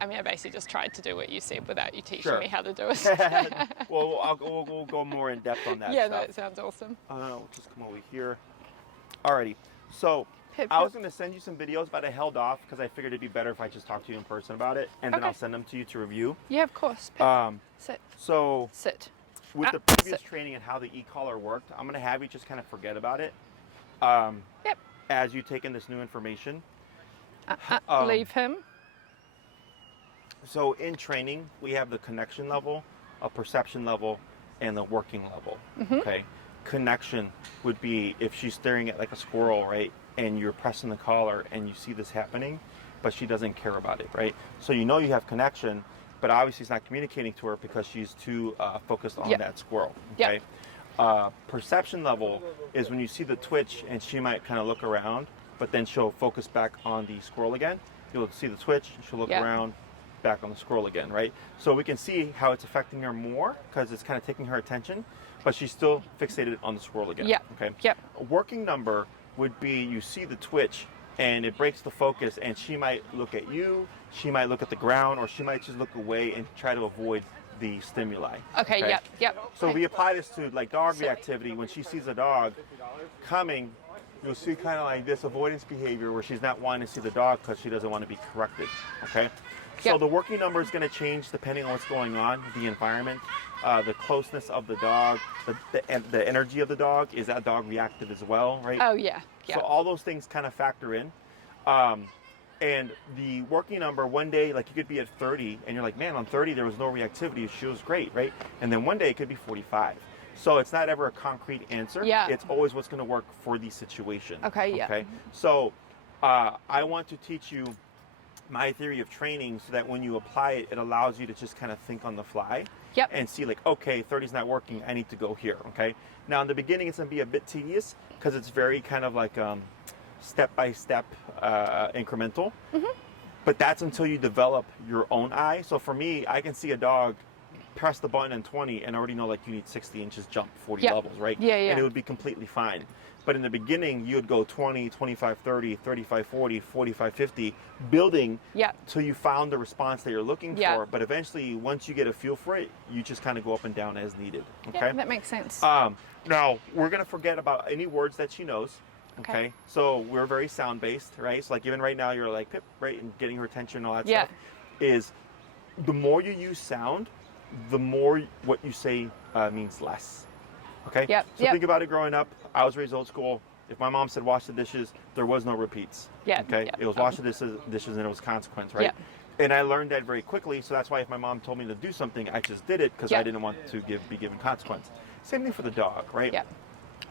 I mean, I basically just tried to do what you said without you teaching Sure. me how to do it. Well, we'll go more in depth on that Yeah, stuff. that sounds awesome. We'll just come over here. Alrighty. So Pip, I was pip. going to send you some videos, but I held off because I figured it'd be better if I just talked to you in person about it, and then Okay. I'll send them to you to review. Yeah, of course. Pip. Sit. So Sit. with the previous Sit. training and how the e-collar worked, I'm going to have you just kind of forget about it Yep. as you take in this new information. Leave him. So in training, we have the connection level, a perception level, and the working level. Okay. Connection would be if she's staring at like a squirrel, right? And you're pressing the collar and you see this happening, but she doesn't care about it, right? So you know you have connection, but obviously it's not communicating to her because she's too focused on that squirrel. Okay. Perception level is when you see the twitch and she might kind of look around, but then she'll focus back on the squirrel again. You'll see the twitch, she'll look around, back on the squirrel again, right? So we can see how it's affecting her more because it's kind of taking her attention, but she's still fixated on the squirrel again. Okay. A working number would be you see the twitch and it breaks the focus, and she might look at you, she might look at the ground, or she might just look away and try to avoid the stimuli. Okay. Yep. So we apply this to like dog reactivity. When she sees a dog coming, you'll see kind of like this avoidance behavior where she's not wanting to see the dog because she doesn't want to be corrected. Okay. So the working number is going to change depending on what's going on, the environment, the closeness of the dog, the energy of the dog. Is that dog reactive as well, right? Oh, yeah. So all those things kind of factor in. And the working number, one day, like you could be at 30 and you're like, man, on 30 there was no reactivity. She was great, right? And then one day it could be 45. So it's not ever a concrete answer. It's always what's going to work for the situation. Okay. So I want to teach you my theory of training so that when you apply it, it allows you to just kind of think on the fly and see like, okay, 30 is not working. I need to go here. Okay. Now in the beginning, it's going to be a bit tedious because it's very kind of like step-by-step incremental. But that's until you develop your own eye. So for me, I can see a dog press the button in 20 and already know like you need 60 inches jump 40 levels, right? And it would be completely fine. But in the beginning, you would go 20, 25, 30, 35, 40, 45, 50, building till you found the response that you're looking for. But eventually, once you get a feel for it, you just kind of go up and down as needed. Okay? Yeah, that makes sense. Now, we're going to forget about any words that she knows. Okay. So we're very sound-based, right? So like even right now, you're like, Pip, right? And getting her attention and all that stuff. Is the more you use sound, the more what you say means less. Okay? So think about it growing up. I was raised old school. If my mom said wash the dishes, there was no repeats. Okay? It was wash the dishes and it was consequence, right? And I learned that very quickly, so that's why if my mom told me to do something, I just did it because I didn't want to be given consequence. Same thing for the dog, right?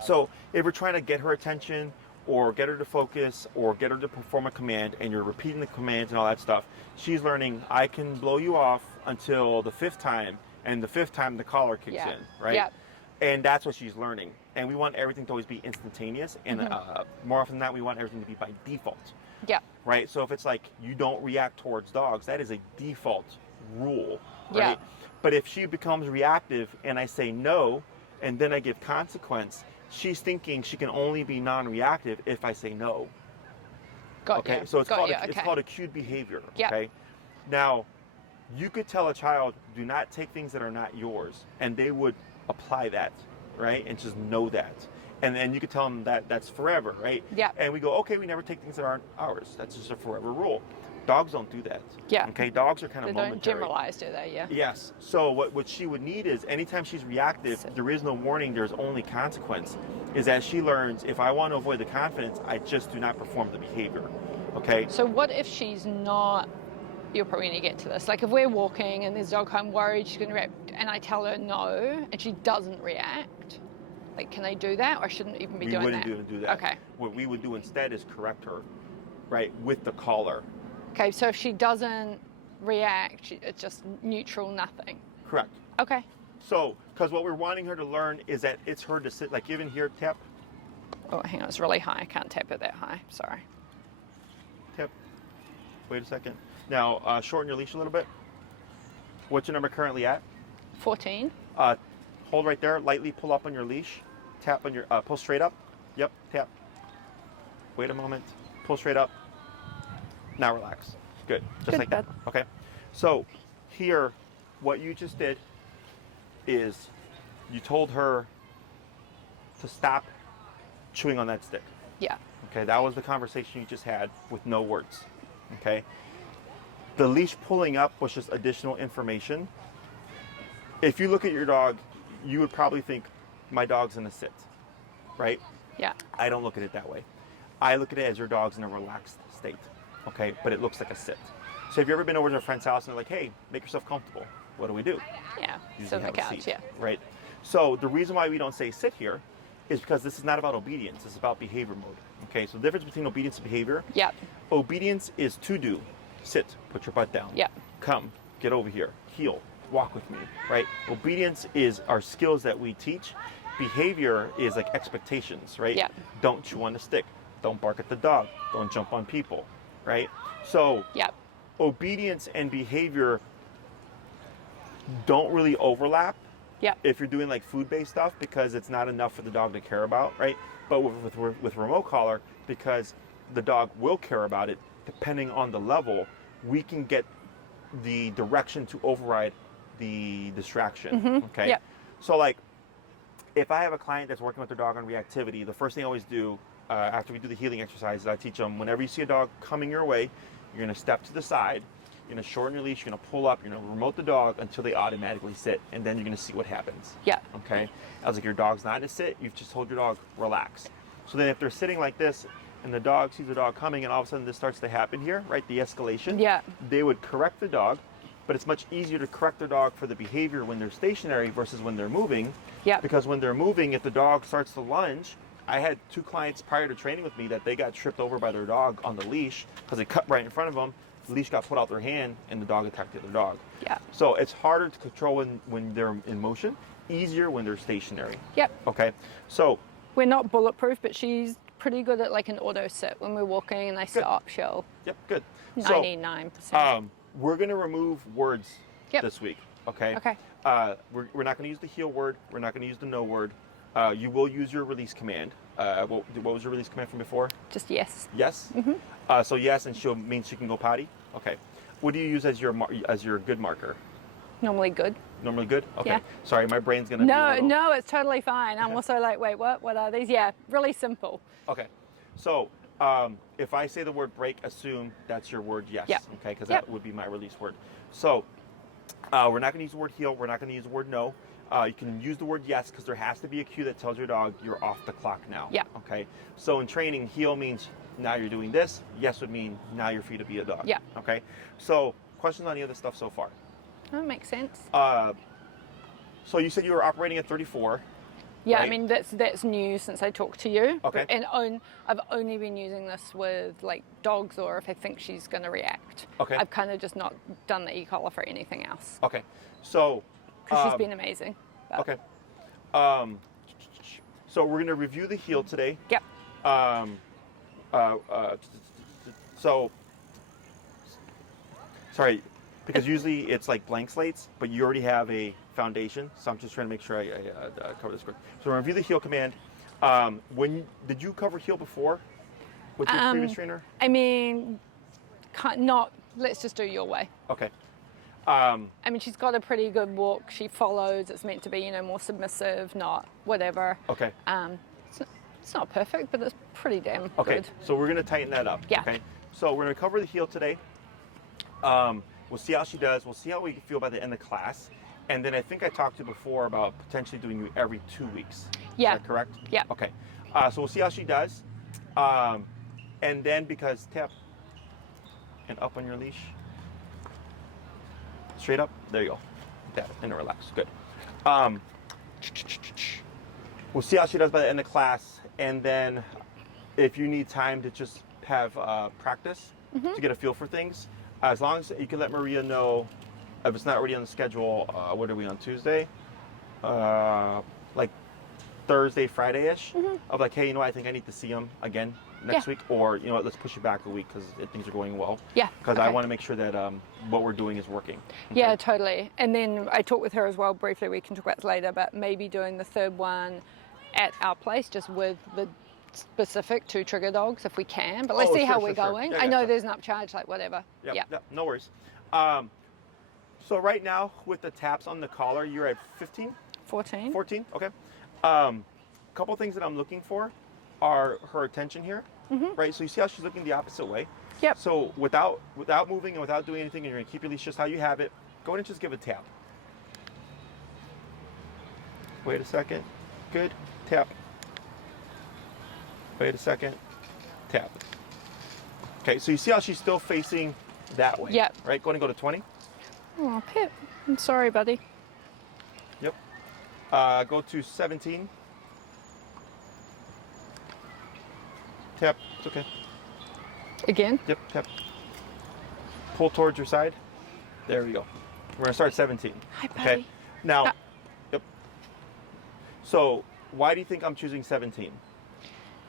So if we're trying to get her attention or get her to focus or get her to perform a command and you're repeating the commands and all that stuff, she's learning I can blow you off until the 5th time, and the 5th time the collar kicks in, right? And that's what she's learning. And we want everything to always be instantaneous. And more often than not, we want everything to be by default. Right? So if it's like you don't react towards dogs, that is a default rule. Right? But if she becomes reactive and I say no, and then I give consequence, she's thinking she can only be non-reactive if I say no. Okay? So it's called a cued behavior. Okay? Now, you could tell a child, do not take things that are not yours. And they would apply that, right? And just know that. And then you could tell them that that's forever, right? And we go, okay, we never take things that aren't ours. That's just a forever rule. Dogs don't do that. Okay, dogs are kind of momentary. They don't generalize, do they? Yes. So what she would need is anytime she's reactive, there is no warning, there's only consequence. Is that she learns, if I want to avoid the confidence, I just do not perform the behavior. Okay? So what if she's not... You're probably going to get to this. Like if we're walking and there's a dog, I'm worried she's going to react, and I tell her no, and she doesn't react. Like, can I do that, or I shouldn't even be doing that? We wouldn't do that. Okay. What we would do instead is correct her, right, with the collar. Okay, so if she doesn't react, it's just neutral, nothing. Correct. Okay. So, because what we're wanting her to learn is that it's her to sit, like even here, tap. Oh, hang on, it's really high. I can't tap it that high. Sorry. Tap. Wait a second. Now, shorten your leash a little bit. What's your number currently at? 14. Hold right there. Lightly pull up on your leash. Tap on your, pull straight up. Yep, tap. Wait a moment. Pull straight up. Now relax. Good. Just Good, like that. Okay. So here, what you just did is you told her to stop chewing on that stick. Yeah. Okay, that was the conversation you just had with no words. Okay. The leash pulling up was just additional information. If you look at your dog, you would probably think my dog's in a sit, right? Yeah. I don't look at it that way. I look at it as your dog's in a relaxed state, okay? But it looks like a sit. So have you ever been over to a friend's house and they're like, hey, make yourself comfortable? What do? Yeah. Usually Sit on the have a couch, seat, yeah. right? So the reason why we don't say sit here is because this is not about obedience. It's about behavior mode, okay? So the difference between obedience and behavior. Yeah. Obedience is to do. Sit, put your butt down. Yeah. Come, get over here, heel, walk with me, right? Obedience is our skills that we teach. Behavior is like expectations, right? Yeah. Don't chew on the stick. Don't bark at the dog. Don't jump on people, right? So Yeah. obedience and behavior don't really overlap Yeah. if you're doing like food-based stuff, because it's not enough for the dog to care about, right? But with remote collar, because the dog will care about it, depending on the level, we can get the direction to override the distraction, okay? Yeah. So like, if I have a client that's working with their dog on reactivity, the first thing I always do after we do the healing exercises, I teach them, whenever you see a dog coming your way, you're gonna step to the side, you're gonna shorten your leash, you're gonna pull up, you're gonna remote the dog until they automatically sit, and then you're gonna see what happens. Yeah. Okay? I was like, your dog's not in a sit, you've just told your dog, relax. So then if they're sitting like this, and the dog sees the dog coming, and all of a sudden this starts to happen here, right, the escalation, Yeah. they would correct the dog, but it's much easier to correct their dog for the behavior when they're stationary versus when they're moving. Yeah. Because when they're moving, if the dog starts to lunge, I had 2 clients prior to training with me that they got tripped over by their dog on the leash because they cut right in front of them. The leash got put out their hand and the dog attacked the other dog. Yeah. So it's harder to control when they're in motion, easier when they're stationary. Yep. Okay, so We're not bulletproof, but she's pretty good at like an auto sit. When we're walking and I stop, she'll yep, good. 99%. We're gonna remove words Yep. this week. Okay. Okay. We're not gonna use the heel word. We're not gonna use the no word. You will use your release command. What was your release command from before? Just yes. Yes. So yes, and she'll mean she can go potty. Okay. What do you use as your good marker? Normally good. Normally good. Okay. Yeah. Sorry, my brain's gonna. be a No, little... no, it's totally fine. I'm also like, wait, what? What are these? Yeah, really simple. Okay. So if I say the word break, assume that's your word yes. Yep. Okay, because Yep. that would be my release word. So we're not going to use the word heel. We're not going to use the word no. You can use the word yes because there has to be a cue that tells your dog you're off the clock now. Yeah. Okay. So in training, heel means now you're doing this. Yes would mean now you're free to be a dog. Yeah. Okay. So questions on any of this stuff so far? That makes sense. So you said you were operating at 34. Yeah, right? I mean that's new since I talked to you. Okay. And I've only been using this with like dogs or if I think she's going to react. Okay. I've kind of just not done the e-collar for anything else. Okay. So. Because she's been amazing. But. Okay. So we're going to review the heel today. Yep. So, sorry, because usually it's like blank slates, but you already have a foundation, so I'm just trying to make sure I cover this quick. So we'll review the heel command. When did you cover heel before with your previous trainer? I mean, not. Let's just do your way. Okay. I mean, she's got a pretty good walk. She follows. It's meant to be, more submissive, not whatever. Okay. It's not perfect, but it's pretty damn Okay. good. So we're gonna tighten that up. Yeah. Okay. So we're gonna cover the heel today. We'll see how she does. We'll see how we feel by the end of class. And then I think I talked to you before about potentially doing you every 2 weeks. Yeah. Is that correct? Yeah. Okay. So we'll see how she does. And then because tap and up on your leash. Straight up. There you go. Tap and relax. Good. We'll see how she does by the end of class. And then if you need time to just have practice to get a feel for things, as long as you can let Maria know if it's not already on the schedule, what are we on Tuesday? Like Thursday, Friday-ish, of like, hey, I think I need to see him again next week, or let's push it back a week because things are going well. Yeah. Because I want to make sure that what we're doing is working. Okay? Yeah, totally. And then I talked with her as well briefly. We can talk about this later, but maybe doing the third one at our place, just with the specific 2 trigger dogs if we can. But let's see how we're going. Yeah, I know sure. there's an upcharge, like whatever. Yep, Yeah. yep, no worries. So right now, with the taps on the collar, you're at 15? 14. 14, okay. Couple things that I'm looking for are her attention here, right? So you see how she's looking the opposite way? Yep. So without moving and without doing anything, and you're gonna keep your leash just how you have it, go ahead and just give a tap. Wait a second. Good. Tap. Wait a second. Tap. Okay, so you see how she's still facing that way? Yep. Right? Go ahead and go to 20. Oh, Pip. I'm sorry, buddy. Yep. Go to 17. Tap. It's okay. Again? Yep. Tap. Pull towards your side. There we go. We're going to start 17. Hi, buddy. Okay. Now, yep. So, why do you think I'm choosing 17?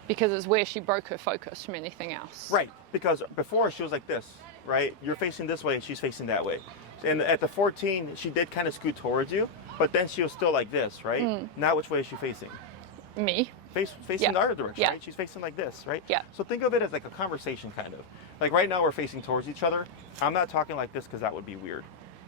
Because it's where she broke her focus from anything else. Right. Because before she was like this, right? You're facing this way and she's facing that way. And at the 14, she did kind of scoot towards you, but then she was still like this, right? Now, which way is she facing? Me. Facing the other direction, Yeah. right? She's facing like this, right? Yeah. So think of it as like a conversation, kind of. Like right now, we're facing towards each other. I'm not talking like this because that would be weird,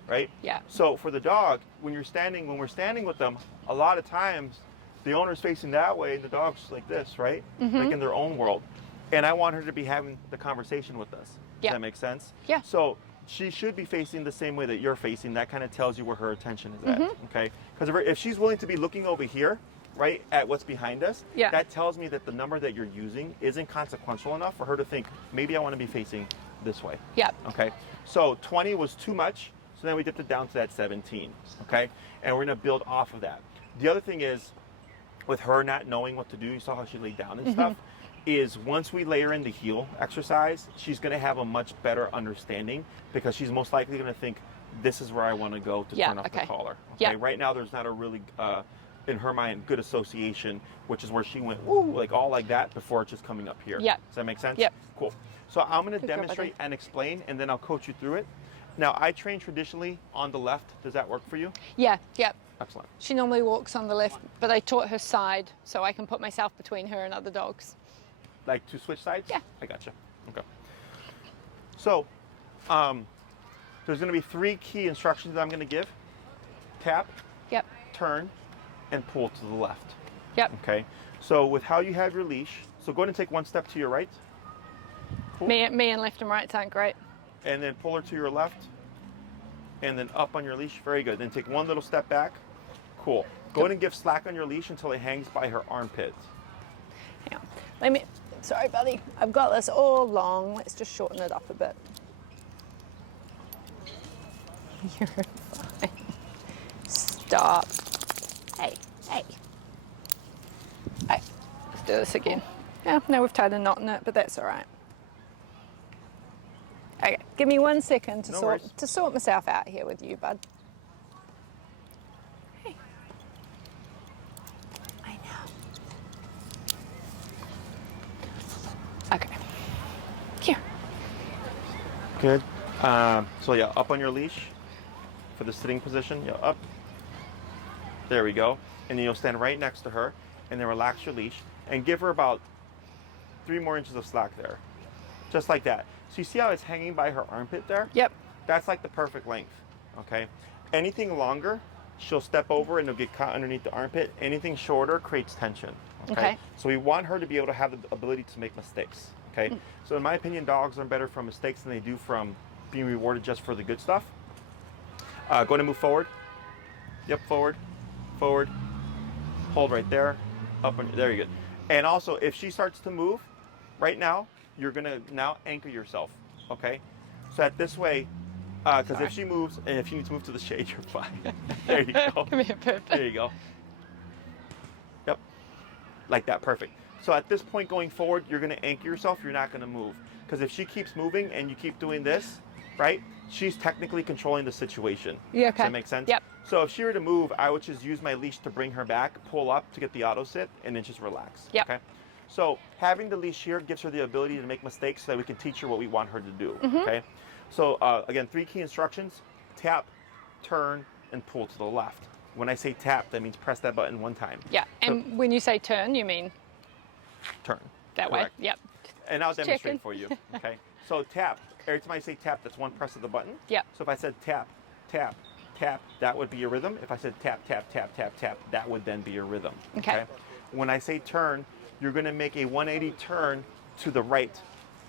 right? Yeah. So for the dog, when we're standing with them, a lot of times the owner's facing that way and the dog's like this, right? Like in their own world. And I want her to be having the conversation with us. Yeah. Does that make sense? Yeah. So she should be facing the same way that you're facing. That kind of tells you where her attention is at, okay? Because if she's willing to be looking over here, right, at what's behind us, Yeah. that tells me that the number that you're using isn't consequential enough for her to think, maybe I want to be facing this way. Yeah. Okay, so 20 was too much, so then we dipped it down to that 17, okay? And we're going to build off of that. The other thing is, with her not knowing what to do, you saw how she laid down and stuff, is once we layer in the heel exercise, she's going to have a much better understanding because she's most likely going to think, this is where I want to go to turn off the collar. Okay, right now there's not a really, in her mind, good association, which is where she went, woo, like all like that before just coming up here. Yeah. Does that make sense? Yep. Cool. So I'm going to Good girl, demonstrate buddy. and explain, and then I'll coach you through it. Now, I train traditionally on the left. Does that work for you? Yeah. Yeah. Excellent. She normally walks on the left, but I taught her side so I can put myself between her and other dogs. Like to switch sides? Yeah. I gotcha. Okay. So, there's going to be 3 key instructions that I'm going to give. Tap, Yep. turn, and pull to the left. Yep. Okay. So with how you have your leash, so go ahead and take 1 step to your right. Pull, Me and left and right sound great. and then pull her to your left, and then up on your leash. Very good. Then take 1 little step back. Cool. Go ahead and give slack on your leash until it hangs by her armpit. Hang on. Sorry, buddy. I've got this all long. Let's just shorten it up a bit. You're fine. Stop. Hey. Hey. Let's do this again. Yeah, now we've tied a knot in it, but that's all right. Okay, give me 1 second to No worries. sort myself out here with you, bud. Hey. I know. Okay. Here. Good. So yeah, up on your leash for the sitting position. Yeah, up. There we go. And then you'll stand right next to her, and then relax your leash and give her about 3 more inches of slack there, just like that. So you see how it's hanging by her armpit there? Yep. That's like the perfect length. Okay. Anything longer, she'll step over and it'll get caught underneath the armpit. Anything shorter creates tension. Okay. So we want her to be able to have the ability to make mistakes. Okay. So in my opinion, dogs learn better from mistakes than they do from being rewarded just for the good stuff. Go ahead and move forward. Yep, forward, forward. Hold right there. Up and there you go. And also, if she starts to move, right now, you're gonna now anchor yourself. Okay. So that this way, because if she moves, and if you need to move to the shade, you're fine. There you go. Come here, Pip. There you go. Yep. Like that, perfect. So at this point going forward, you're going to anchor yourself. You're not going to move. Because if she keeps moving and you keep doing this, right, she's technically controlling the situation. Yeah, okay. Does that make sense? Yep. So if she were to move, I would just use my leash to bring her back, pull up to get the auto sit, and then just relax. Yep. Okay. So having the leash here gives her the ability to make mistakes so that we can teach her what we want her to do. Okay. So again, 3 key instructions: tap, turn, and pull to the left. When I say tap, that means press that button 1 time. Yeah, and when you say turn, you mean Turn. that Correct. way? Yep. And I'll demonstrate checking. for you. Okay. So tap. Every time I say tap, that's 1 press of the button. Yep. So if I said tap, tap, tap, that would be your rhythm. If I said tap, tap, tap, tap, tap, that would then be your rhythm. Okay. When I say turn, you're going to make a 180 turn to the right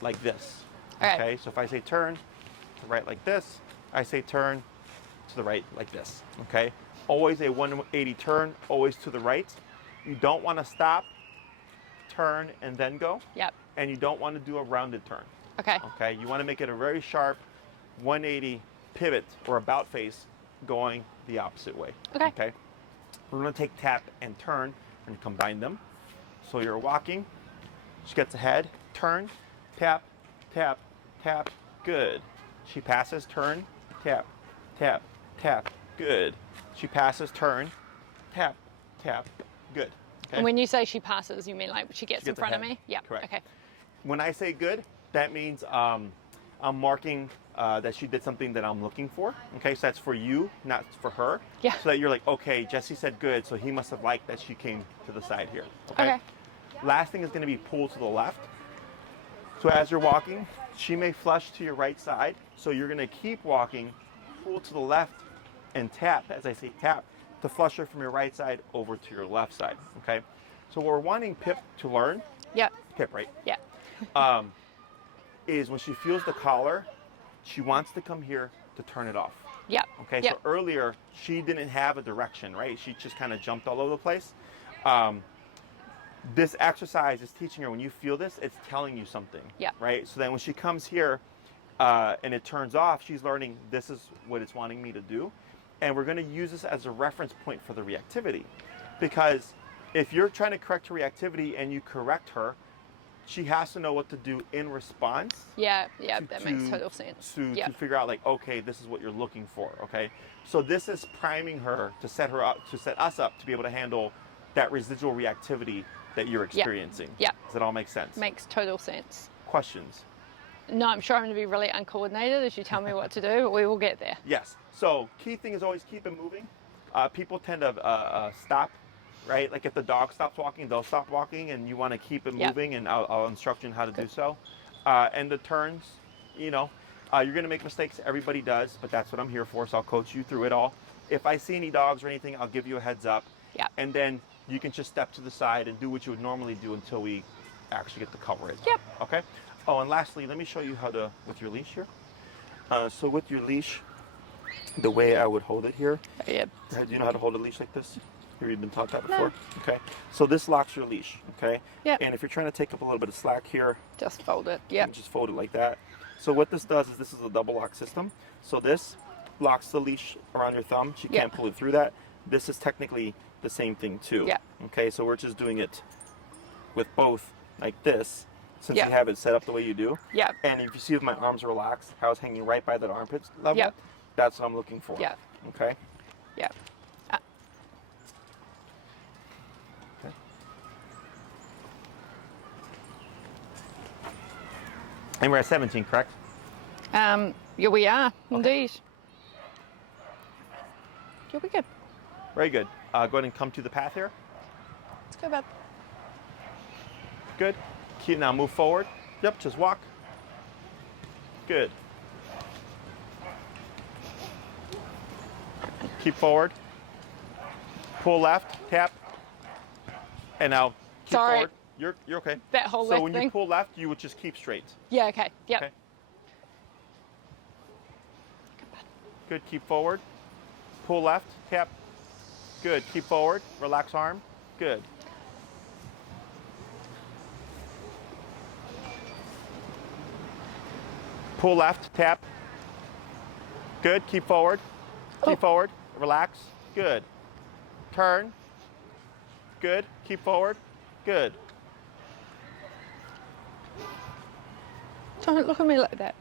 like this. Okay. So if I say turn to the right like this, I say turn to the right like this. Okay. Always a 180 turn, always to the right. You don't want to stop, turn, and then go. Yep. And you don't want to do a rounded turn. Okay. Okay. You want to make it a very sharp 180 pivot or about face going the opposite way. Okay. Okay. We're going to take tap and turn and combine them. So you're walking, she gets ahead, turn, tap, tap, tap, good. She passes, turn, tap, tap, tap, good. She passes, turn, tap, tap, good. Okay? And when you say she passes, you mean like she gets in front ahead. of me? Yeah. Correct. Okay. When I say good, that means I'm marking that she did something that I'm looking for. Okay, so that's for you, not for her. Yeah. So that you're like, okay, Jesse said good, so he must have liked that she came to the side here. Okay. Last thing is going to be pull to the left. So as you're walking, she may flush to your right side. So you're going to keep walking, pull to the left, and tap, as I say tap, to flush her from your right side over to your left side. Okay. So what we're wanting Pip to learn. Yeah. Pip, right? Yeah. Is when she feels the collar, she wants to come here to turn it off. Yeah. Okay, yep. So earlier she didn't have a direction, right? She just kind of jumped all over the place. This exercise is teaching her when you feel this, it's telling you something. Yeah. Right? So then when she comes here and it turns off, she's learning this is what it's wanting me to do. And we're going to use this as a reference point for the reactivity. Because if you're trying to correct her reactivity and you correct her, she has to know what to do in response. Yeah, yeah, that makes total sense. To figure out like, okay, this is what you're looking for, okay? So this is priming her to set her up, to set us up to be able to handle that residual reactivity that you're experiencing. Yeah. Does that all make sense? Makes total sense. Questions? No, I'm sure I'm going to be really uncoordinated as you tell me what to do, but we will get there. Yes. So key thing is always keep it moving. People tend to stop. Right? Like if the dog stops walking, they'll stop walking, and you want to keep it moving, and I'll instruct you on how to do so. And the turns, you're going to make mistakes. Everybody does, but that's what I'm here for, so I'll coach you through it all. If I see any dogs or anything, I'll give you a heads up. Yeah. And then you can just step to the side and do what you would normally do until we actually get the coverage. Yep. Okay? Oh, and lastly, let me show you how to, with your leash here. So with your leash, the way I would hold it here. Yep. Do you know how to hold a leash like this? Have you been taught that before? No. Okay. So this locks your leash, okay? Yeah. And if you're trying to take up a little bit of slack here, just fold it. Yeah. Just fold it like that. So what this does is this is a double lock system. So this locks the leash around your thumb. She can't pull it through that. This is technically the same thing too. Yeah. Okay, so we're just doing it with both like this, since you have it set up the way you do. Yeah. And if you see with my arms relaxed, how it's hanging right by that armpit level, that's what I'm looking for. Yeah. Okay? Yeah. And we're at 17, correct? Yeah, we are, indeed. You'll be good. Very good. Go ahead and come to the path here. Let's go, bud. Good. Now move forward. Yep, just walk. Good. Keep forward. Pull left, tap. And now keep forward. You're okay. That whole so left when thing? you pull left, you would just keep straight. Yeah, okay. Yep. Okay. Good, keep forward. Pull left, tap. Good, keep forward. Relax arm. Good. Pull left, tap. Good, keep forward. Keep forward. Relax. Good. Turn. Good, keep forward. Good. Don't look at me like that.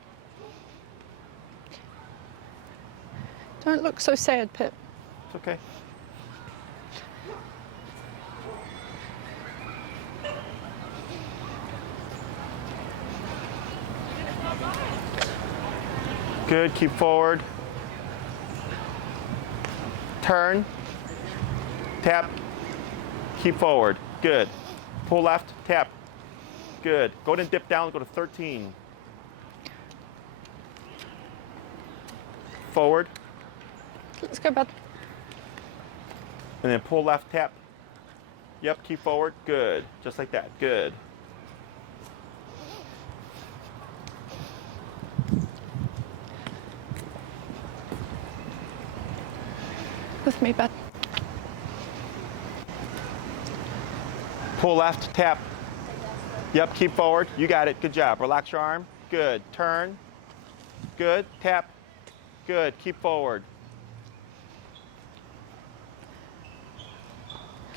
Don't look so sad, Pip. It's okay. Good, keep forward. Turn. Tap. Keep forward. Good. Pull left, tap. Good. Go ahead and dip down, go to 13. Forward. Let's go, bud. And then pull left, tap. Yep, keep forward. Good. Just like that. Good. With me, bud. Pull left, tap. Yep, keep forward. You got it. Good job. Relax your arm. Good. Turn. Good. Tap. Good. Keep forward.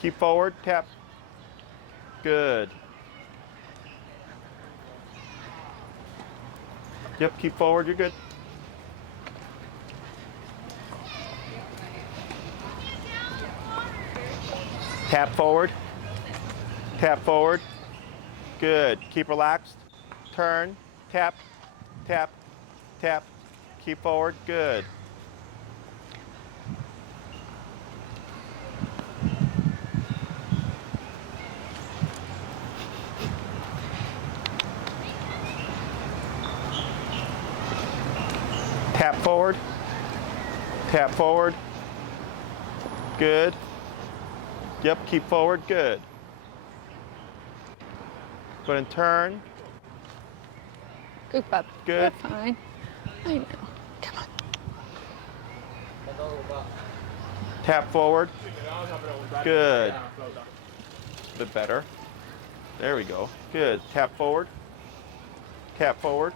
Keep forward. Tap. Good. Yep, keep forward. You're good. Tap forward. Tap forward. Good. Keep relaxed. Turn. Tap. Tap. Tap. Keep forward. Good. Tap forward. Tap forward. Good. Yep, keep forward. Good. Go ahead and turn. Good, bud. Good. You're fine. I know. Come on. Tap forward. Good. A bit better. There we go. Good. Tap forward. Tap forward.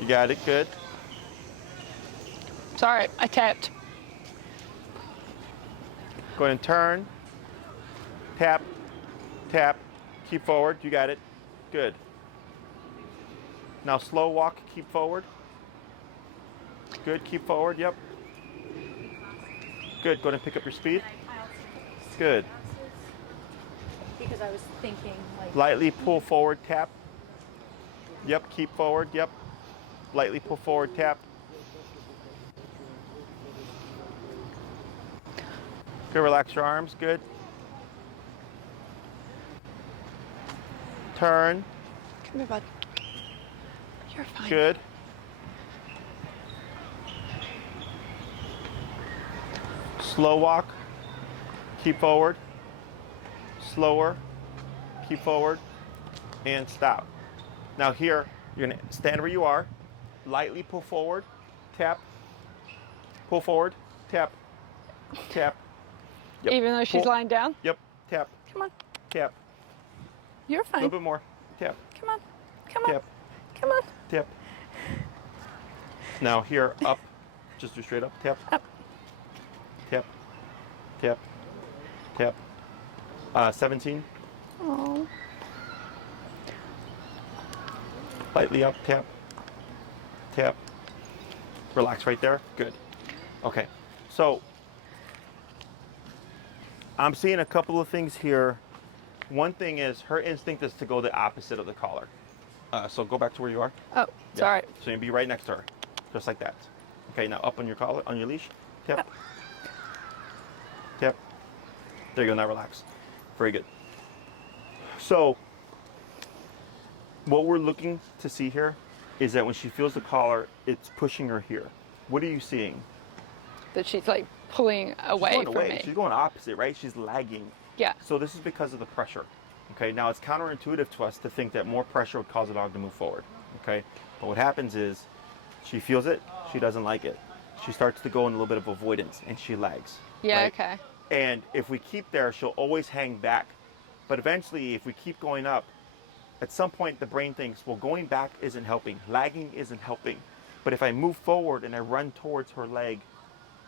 You got it. Good. Sorry, I tapped. Go ahead and turn. Tap. Tap. Keep forward. You got it. Good. Now slow walk. Keep forward. Good. Keep forward. Yep. Good. Go ahead and pick up your speed. Good. Because I was thinking like Lightly pull forward. Tap. Yep. Keep forward. Yep. Lightly pull forward. Tap. Good. Relax your arms. Good. Turn. Come here, bud. You're fine. Good. Slow walk. Keep forward. Slower. Keep forward. And stop. Now here, you're going to stand where you are. Lightly pull forward. Tap. Pull forward. Tap. Tap. Yep. Even though she's Pull. lying down? Yep. Tap. Come on. Tap. You're A fine. little bit more. Tap. Come on. Come on. Tap. Come on. Tap. Now here, up. Just do straight up. Tap. Up. Tap. Tap. Tap. 17. Oh. Lightly up. Tap. Tap. Relax right there. Good. Okay. So I'm seeing a couple of things here. One thing is her instinct is to go the opposite of the collar. So go back to where you are. Oh, it's all right. So you'll be right next to her, just like that. Okay, now up on your collar, on your leash. Tap. Up. Tap. There you go, now relax. Very good. So what we're looking to see here is that when she feels the collar, it's pushing her here. What are you seeing? That she's like pulling away She's from going away. me. She's going opposite, right? She's lagging. Yeah. So this is because of the pressure. Okay, now it's counterintuitive to us to think that more pressure would cause a dog to move forward. Okay, but what happens is she feels it, she doesn't like it. She starts to go in a little bit of avoidance and she lags. Yeah, right? okay. And if we keep there, she'll always hang back. But eventually, if we keep going up, at some point the brain thinks, well, going back isn't helping, lagging isn't helping. But if I move forward and I run towards her leg,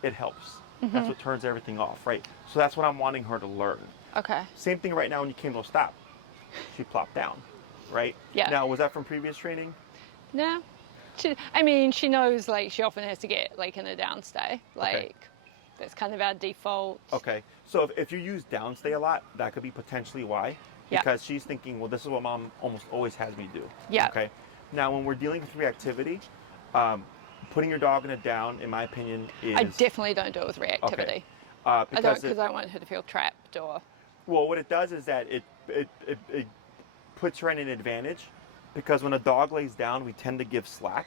it helps. Mm-hmm. That's what turns everything off, right? So that's what I'm wanting her to learn. Okay. Same thing right now when you came to a stop. She plopped down, right? Yeah. Now, was that from previous training? No. She knows like she often has to get like in a downstay. Like that's kind of our default. Okay. So if you use downstay a lot, that could be potentially why. Yeah. Because she's thinking, well, this is what mom almost always has me do. Yeah. Okay. Now, when we're dealing with reactivity, putting your dog in a down, in my opinion, is... I definitely don't do it with reactivity. Okay. I don't Because because I don't want her to feel trapped or. well, what it does is that it puts her in an advantage, because when a dog lays down, we tend to give slack.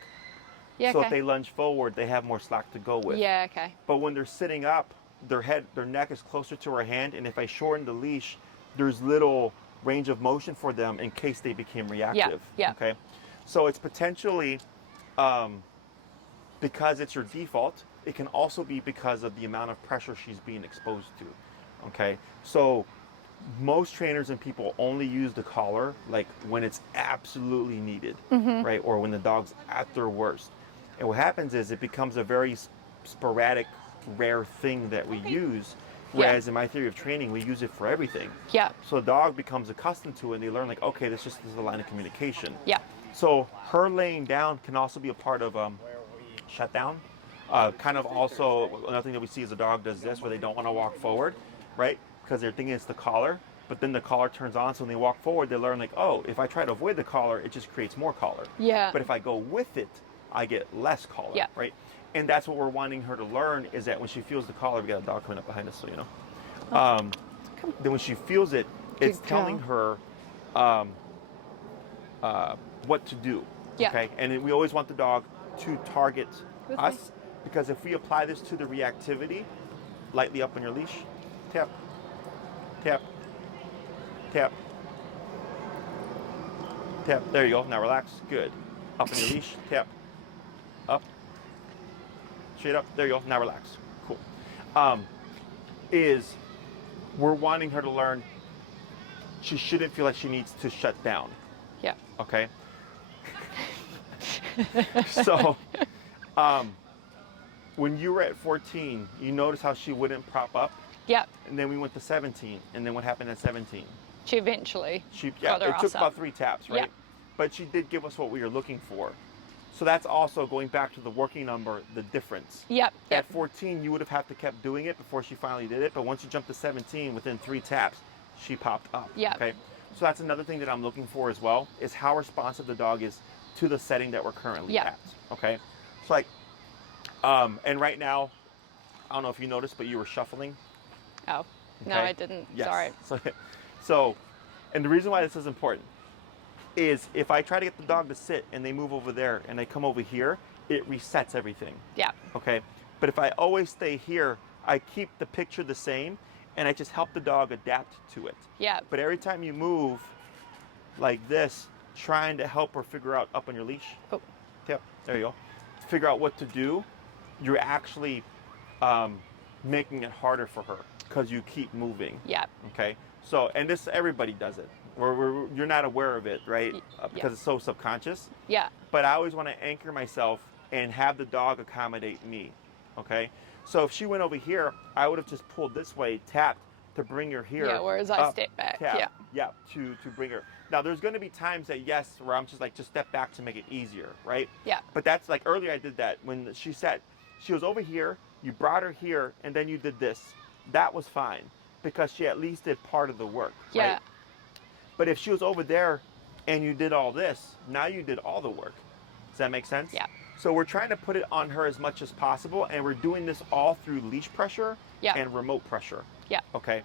Yeah, So okay. if they lunge forward, they have more slack to go with. Yeah, okay. But when they're sitting up, their neck is closer to her hand, and if I shorten the leash, there's little range of motion for them in case they became reactive. Yeah. Okay. So it's potentially because it's your default. It can also be because of the amount of pressure she's being exposed to. Okay. So most trainers and people only use the collar like when it's absolutely needed, right? Or when the dog's at their worst. And what happens is it becomes a very sporadic, rare thing that we use. Whereas in my theory of training, we use it for everything. Yeah. So the dog becomes accustomed to it and they learn like, okay, this is the line of communication. Yeah. So her laying down can also be a part of shutdown. Kind of also, another thing that we see is a dog does this where they don't want to walk forward, right? Because they're thinking it's the collar, but then the collar turns on, so when they walk forward, they learn like, oh, if I try to avoid the collar, it just creates more collar. Yeah. But if I go with it, I get less collar, right? And that's what we're wanting her to learn is that when she feels the collar, we got a dog coming up behind us, so you know. Then when she feels it, it's telling her what to do, okay? And we always want the dog to target us, because if we apply this to the reactivity, lightly up on your leash, tap, tap, tap, tap. There you go. Now relax. Good. Up on your leash. Tap. Up. Straight up. There you go. Now relax. Cool. Is we're wanting her to learn she shouldn't feel like she needs to shut down. Yeah. Okay. So, when you were at 14, you notice how she wouldn't prop up. Yeah. And then we went to 17. And then what happened at 17? She eventually Yeah, got her it took ass about up. 3 taps, right? Yeah. But she did give us what we were looking for. So that's also going back to the working number, the difference. Yep. At 14, you would have had to kept doing it before she finally did it. But once you jumped to 17, within 3 taps, she popped up. Yeah. Okay. So that's another thing that I'm looking for as well, is how responsive the dog is to the setting that we're currently at. Okay. So like, and right now, I don't know if you noticed, but you were shuffling. Oh. No, Okay? I didn't. Yes. Sorry. So, and the reason why this is important is if I try to get the dog to sit and they move over there and they come over here, it resets everything. Yeah. Okay. But if I always stay here, I keep the picture the same and I just help the dog adapt to it. Yeah. But every time you move like this, trying to help her figure out up on your leash. Oh. Yep. There you go. Figure out what to do. You're actually making it harder for her because you keep moving. Yeah. Okay. So, and this, everybody does it. You're not aware of it, right? Because it's so subconscious. Yeah. But I always want to anchor myself and have the dog accommodate me. Okay. So if she went over here, I would have just pulled this way, tapped to bring her here. Yeah. Whereas I step back. Tap, Yeah. Yeah. To bring her. Now there's going to be times that where I'm just step back to make it easier, right? Yeah. But that's like earlier I did that when she sat. She was over here. You brought her here, and then you did this. That was fine because she at least did part of the work. Yeah. Right? But if she was over there and you did all this, now you did all the work. Does that make sense? Yeah. So we're trying to put it on her as much as possible, and we're doing this all through leash pressure and remote pressure. Yeah. Okay.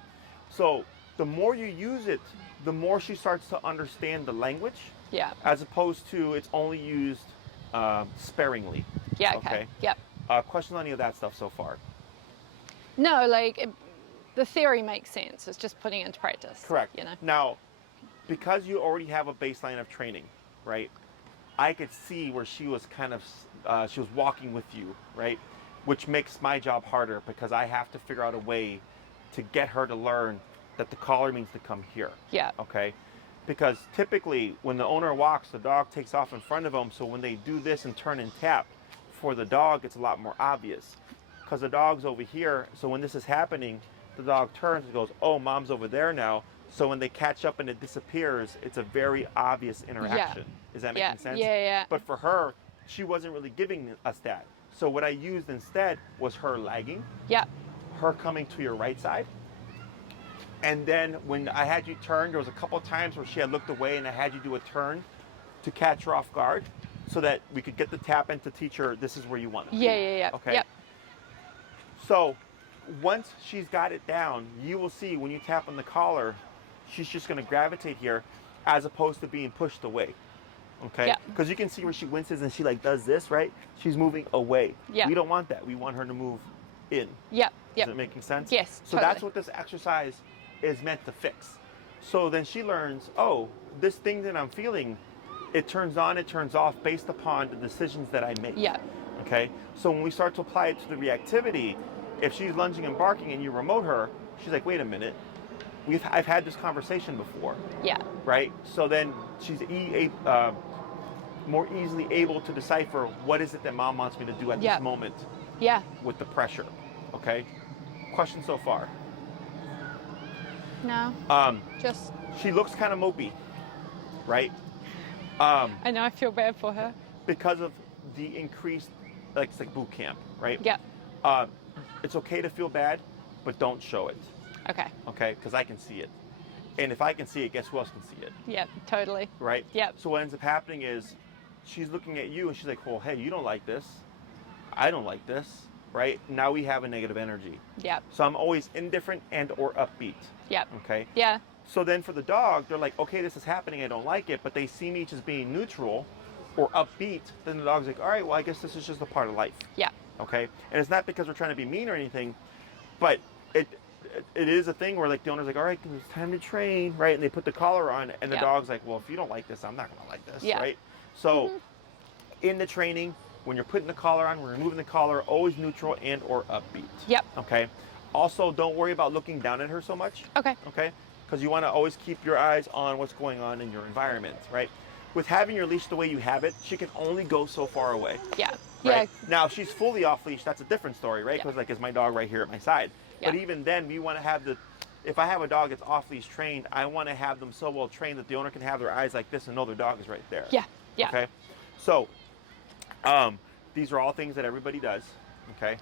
So the more you use it, the more she starts to understand the language. Yeah. As opposed to it's only used sparingly. Yeah. Okay. Yep. Questions on any of that stuff so far? No, like the theory makes sense. It's just putting it into practice. Correct. You know. Now, because you already have a baseline of training, right? I could see where she was she was walking with you, right? Which makes my job harder because I have to figure out a way to get her to learn that the collar means to come here. Yeah. Okay. Because typically when the owner walks, the dog takes off in front of them. So when they do this and turn and tap, for the dog, it's a lot more obvious because the dog's over here. So when this is happening, the dog turns and goes, oh, mom's over there now. So when they catch up and it disappears, it's a very obvious interaction. Is that making sense? Yeah. But for her, she wasn't really giving us that. So what I used instead was her lagging. Yeah. Her coming to your right side. And then when I had you turn, there was a couple times where she had looked away and I had you do a turn to catch her off guard so that we could get the tap in to teach her this is where you want to be. Yeah. Okay. Yep. So once she's got it down, you will see when you tap on the collar, she's just going to gravitate here as opposed to being pushed away. Okay? Yeah. Because you can see where she winces and she like does this, right? She's moving away. Yeah. We don't want that. We want her to move in. Yep. Is Yep. it making sense? Yes. So totally. that's what this exercise is meant to fix. So then she learns, oh, this thing that I'm feeling, it turns on, it turns off based upon the decisions that I make. Yeah. Okay? So when we start to apply it to the reactivity, if she's lunging and barking and you remote her, she's like, wait a minute. I've had this conversation before. Yeah. Right? So then she's more easily able to decipher what is it that mom wants me to do at Yeah. this moment Yeah. with the pressure. Okay? Question so far. No. Just. She looks kind of mopey, right? I know. I feel bad for her. Because of the increased, like it's like boot camp, right? Yeah. It's okay to feel bad, but don't show it, Okay. okay? Because I can see it. And if I can see it, guess who else can see it, Yeah. Totally. right? Yep. So what ends up happening is she's looking at you and she's like, well, hey, you don't like this. I don't like this, right? Now we have a negative energy. Yep. So I'm always indifferent and or upbeat, Yep. okay? Yeah. So then for the dog, they're like, okay, this is happening, I don't like it, but they see me just being neutral or upbeat, then the dog's like, all right, well, I guess this is just a part of life. Yeah. Okay? And it's not because we're trying to be mean or anything, but it is a thing where like the owner's like, all right, it's time to train, right? And they put the collar on and the Yeah. dog's like, well, if you don't like this, I'm not gonna like this, Yeah. right? So in the training, when you're putting the collar on, we're removing the collar, always neutral and or upbeat. Yep. Okay? Also, don't worry about looking down at her so much. Okay. Okay? Because you want to always keep your eyes on what's going on in your environment, right? With having your leash the way you have it, she can only go so far away. Yeah. Right? Yeah. Now, if she's fully off leash, that's a different story, right? Yeah. Because like, is my dog right here at my side? But Yeah. even then, we want to have if I have a dog that's off leash trained, I want to have them so well trained that the owner can have their eyes like this and know their dog is right there. Yeah. Yeah. Okay? So, these are all things that everybody does, okay?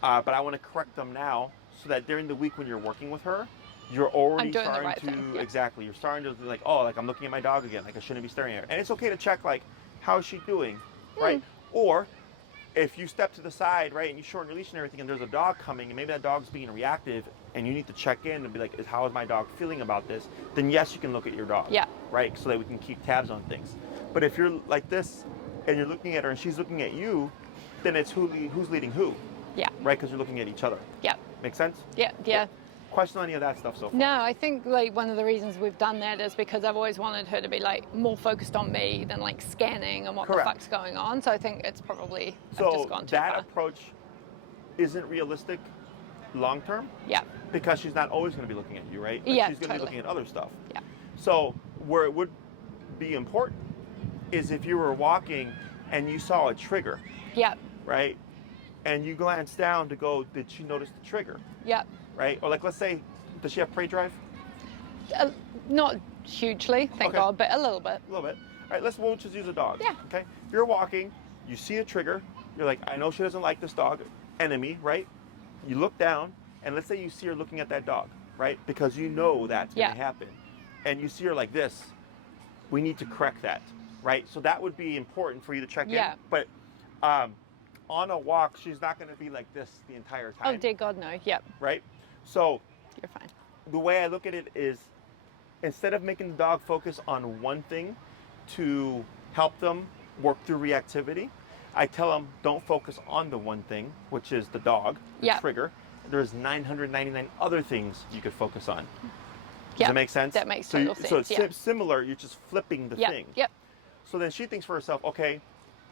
But I want to correct them now so that during the week when you're working with her, you're already doing the starting right to, thing, yeah. exactly, you're starting to be like, oh, like I'm looking at my dog again, like I shouldn't be staring at her. And it's okay to check, like, how is she doing, right? Or if you step to the side, right, and you shorten your leash and everything, and there's a dog coming, and maybe that dog's being reactive, and you need to check in and be like, how is my dog feeling about this? Then yes, you can look at your dog, Yeah. right, so that we can keep tabs on things. But if you're like this, and you're looking at her, and she's looking at you, then it's who's leading who, Yeah. right? Because you're looking at each other. Yeah. Make sense? Yeah. Yeah. Question on any of that stuff so far? No, I think like one of the reasons we've done that is because I've always wanted her to be like more focused on me than like scanning and what Correct. the fuck's going on. So I think it's probably I've So just gone too that far. approach isn't realistic long term Yeah. because she's not always going to be looking at you, right? Like, Yeah, she's going to be totally. looking at other stuff. Yeah. So where it would be important is if you were walking and you saw a trigger, Yeah. right? And you glance down to go, did she notice the trigger, Yeah. right? Or like, let's say, does she have prey drive? Not hugely, thank Okay. God, but a little bit. A little bit. All right, we'll just use a dog. Yeah. Okay. You're walking, you see a trigger, you're like, I know she doesn't like this dog, enemy, right? You look down, and let's say you see her looking at that dog, right? Because you know that's going Yeah. to happen. And you see her like this, we need to correct that, right? So that would be important for you to check Yeah. in. But on a walk, she's not going to be like this the entire Oh time, dear God, no. Yep. right? So You're fine. the way I look at it is instead of making the dog focus on one thing to help them work through reactivity, I tell them don't focus on the one thing, which is the dog, the Yeah. trigger. There's 999 other things you could focus on. Does Yeah. that make sense? That makes so total So sense, it's yeah. similar, you're just flipping the Yep. thing. Yep. So then she thinks for herself, okay,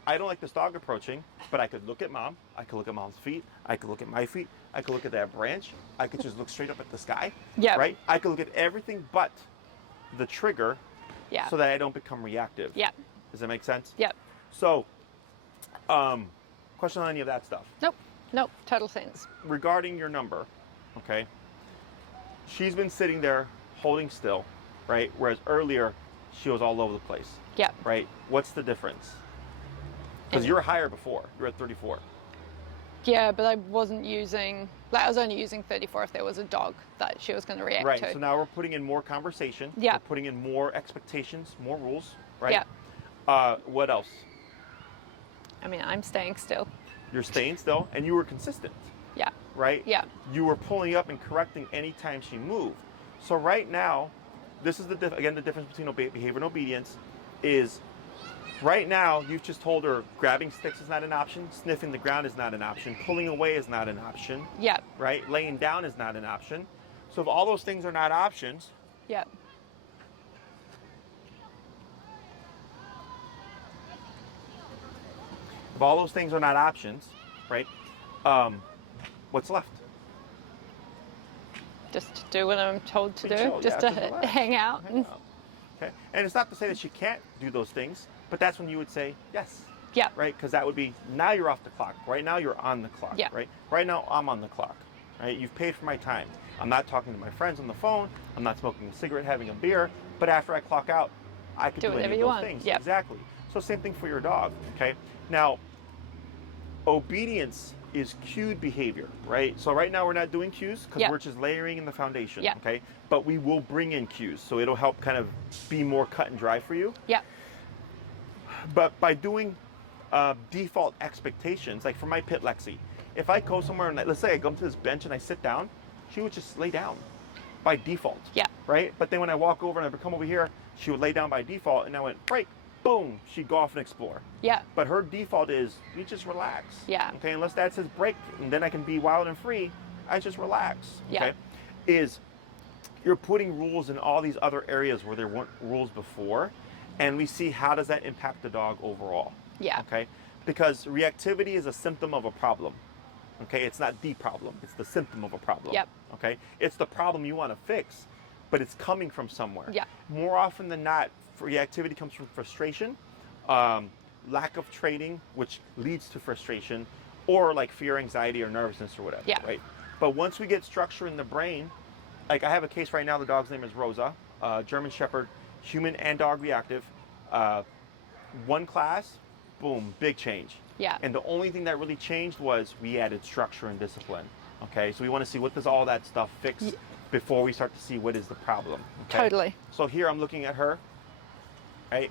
I don't like this dog approaching, but I could look at mom, I could look at mom's feet, I could look at my feet, I could look at that branch, I could just look straight up at the sky, Yeah. right? I could look at everything but the trigger Yeah. so that I don't become reactive. Yeah. Does that make sense? Yep. So, question on any of that stuff. Nope. Nope. Total sense. Regarding your number, okay, she's been sitting there holding still, right? Whereas earlier, she was all over the place, Yep. right? What's the difference? Because you were higher before. You were at 34. Yeah, but I wasn't using, like I was only using 34 if there was a dog that she was going to react Right, to. so now we're putting in more conversation. Yeah. We're putting in more expectations, more rules, right? Yeah. What else? I mean, I'm staying still. You're staying still, and you were consistent, Yeah. right? Yeah. You were pulling up and correcting anytime she moved. So right now, this is the difference between behavior and obedience is Right now, you've just told her grabbing sticks is not an option, sniffing the ground is not an option, pulling away is not an option, Yep. right? Laying down is not an option. So if all those things are not options, Yep. if all those things are not options, right? What's left? Just to do what I'm told to do. Chill, Just yeah, to relax. hang out. Hang out. Okay. And it's not to say that she can't do those things, but that's when you would say yes. Yeah. Right? Because that would be, now you're off the clock. Right now you're on the clock. Yeah. Right? Right now I'm on the clock. Right? You've paid for my time. I'm not talking to my friends on the phone. I'm not smoking a cigarette, having a beer. But after I clock out, I can do whatever any of you those want. things. Yep. Exactly. So same thing for your dog. Okay. Now, obedience is cued behavior, right? So right now we're not doing cues because Yep. we're just layering in the foundation. Yep. Okay. But we will bring in cues, so it'll help kind of be more cut and dry for you. Yep. But by doing default expectations, like for my pit Lexi, if I go somewhere and let's say I come to this bench and I sit down, she would just lay down by default. Yeah. Right? But then when I walk over and I come over here, she would lay down by default, and I went break, boom, she'd go off and explore. Yeah. But her default is you just relax. Yeah. Okay, unless that says break, and then I can be wild and free, I just relax. Yeah. Okay? Is you're putting rules in all these other areas where there weren't rules before, and we see how does that impact the dog overall. Yeah. Okay? Because reactivity is a symptom of a problem. Okay? It's not the problem, it's the symptom of a problem. Yep. Okay? It's the problem you want to fix, but it's coming from somewhere. Yeah. More often than not, reactivity comes from frustration, lack of training, which leads to frustration, or like fear, anxiety, or nervousness or whatever. Yeah. Right? But once we get structure in the brain, like I have a case right now, the dog's name is Rosa, German Shepherd, human and dog reactive. One class, boom, big change. Yeah. And the only thing that really changed was we added structure and discipline. Okay, so we want to see what does all that stuff fix before we start to see what is the problem. Okay? Totally. So here I'm looking at her, right?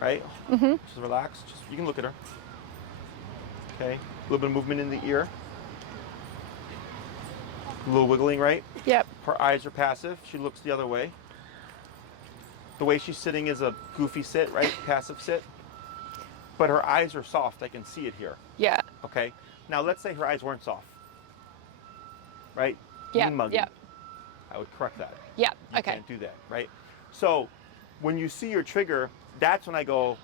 Right? Mm-hmm. Just relax. Just you can look at her. Okay. A little bit of movement in the ear. A little wiggling, right? Yep. Her eyes are passive. She looks the other way. The way she's sitting is a goofy sit, right? Passive sit. But her eyes are soft. I can see it here. Yeah. Okay. Now let's say her eyes weren't soft. Right? Yeah. Mean mugging. Yeah. I would correct that. Yeah. You Okay. can't do that, right? So when you see your trigger, that's when I go,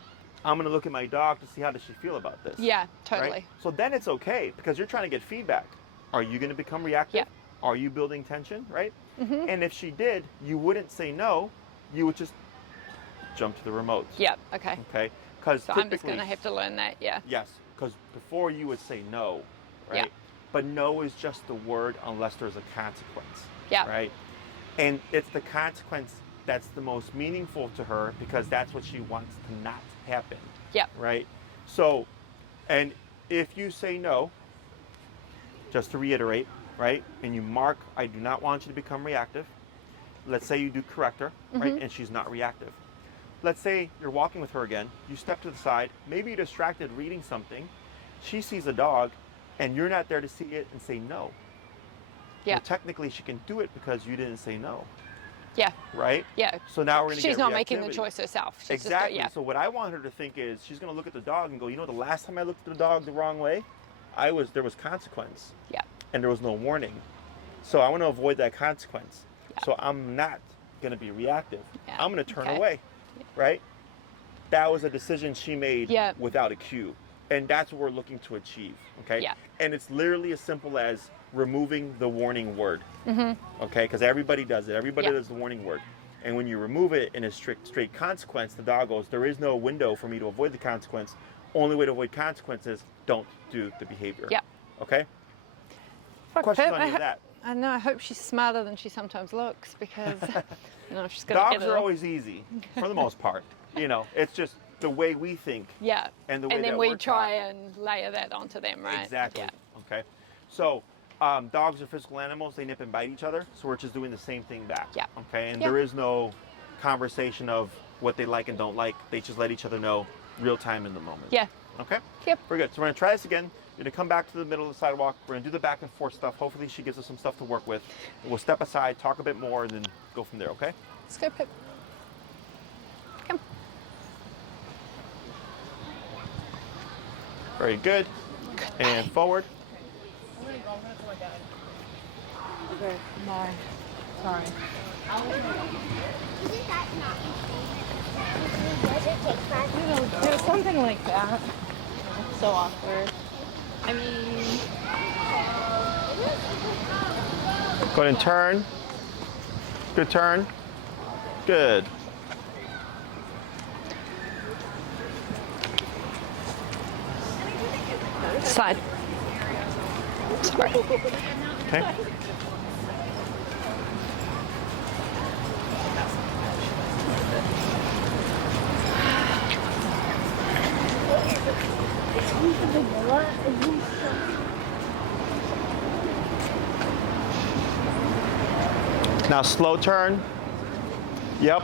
I'm going to look at my dog to see how does she feel about this. Yeah. Totally. Right? So then it's okay because you're trying to get feedback. Are you going to become reactive? Yeah. Are you building tension, right? Mm-hmm. And if she did, you wouldn't say no. You would just jump to the remote. Yep. Okay. Okay? Because So I'm just going to have to learn that. Yeah. Yes, because before you would say no, right? Yeah. But no is just the word unless there's a consequence. Yeah. Right? And it's the consequence that's the most meaningful to her because that's what she wants to not happen. Yep. Right? So, and if you say no, just to reiterate, right? And you mark, I do not want you to become reactive. Let's say you do correct her, right? And she's not reactive. Let's say you're walking with her again. You step to the side. Maybe you're distracted reading something. She sees a dog, and you're not there to see it and say no. Yeah. Well, technically, she can do it because you didn't say no, Yeah. right? Yeah. So now we're going to get She's not making the reactivity. choice herself. She's Exactly. Just, So what I want her to think is she's going to look at the dog and go, you know, the last time I looked at the dog the wrong way, there was consequence. Yeah. And there was no warning. So I want to avoid that consequence. Yeah. So I'm not going to be reactive. Yeah. I'm going to turn Okay. away, right? That was a decision she made Yeah. without a cue. And that's what we're looking to achieve, okay? Yeah. And it's literally as simple as removing the warning word, Mm-hmm. okay? Because everybody does it. Everybody Yeah. does the warning word. And when you remove it in a straight consequence, the dog goes, there is no window for me to avoid the consequence. Only way to avoid consequences, don't do the behavior. Yeah. Okay? Fuck, Questions Pip, on any of that? I know. I hope she's smarter than she sometimes looks because she's going to Dogs get it are all. always easy, for the most part. You know, it's just the way we think. Yeah. And the way then that we we're try taught. and layer that onto them, right? Exactly. Yeah. Okay. So, dogs are physical animals. They nip and bite each other. So we're just doing the same thing back. Yeah. Okay. And Yeah. there is no conversation of what they like and don't like. They just let each other know real time in the moment. Yeah. Okay. Yep. Very good. So we're gonna try this again. We're gonna come back to the middle of the sidewalk. We're gonna do the back and forth stuff. Hopefully she gives us some stuff to work with. We'll step aside, talk a bit more, and then go from there. Okay. Let's go, Pip. Come. Very good. And forward. Okay, no. Sorry. There's something like that. It's so awkward. I mean... Go ahead and turn. Good turn. Good. Side. Sorry. Okay. Now slow turn. Yep.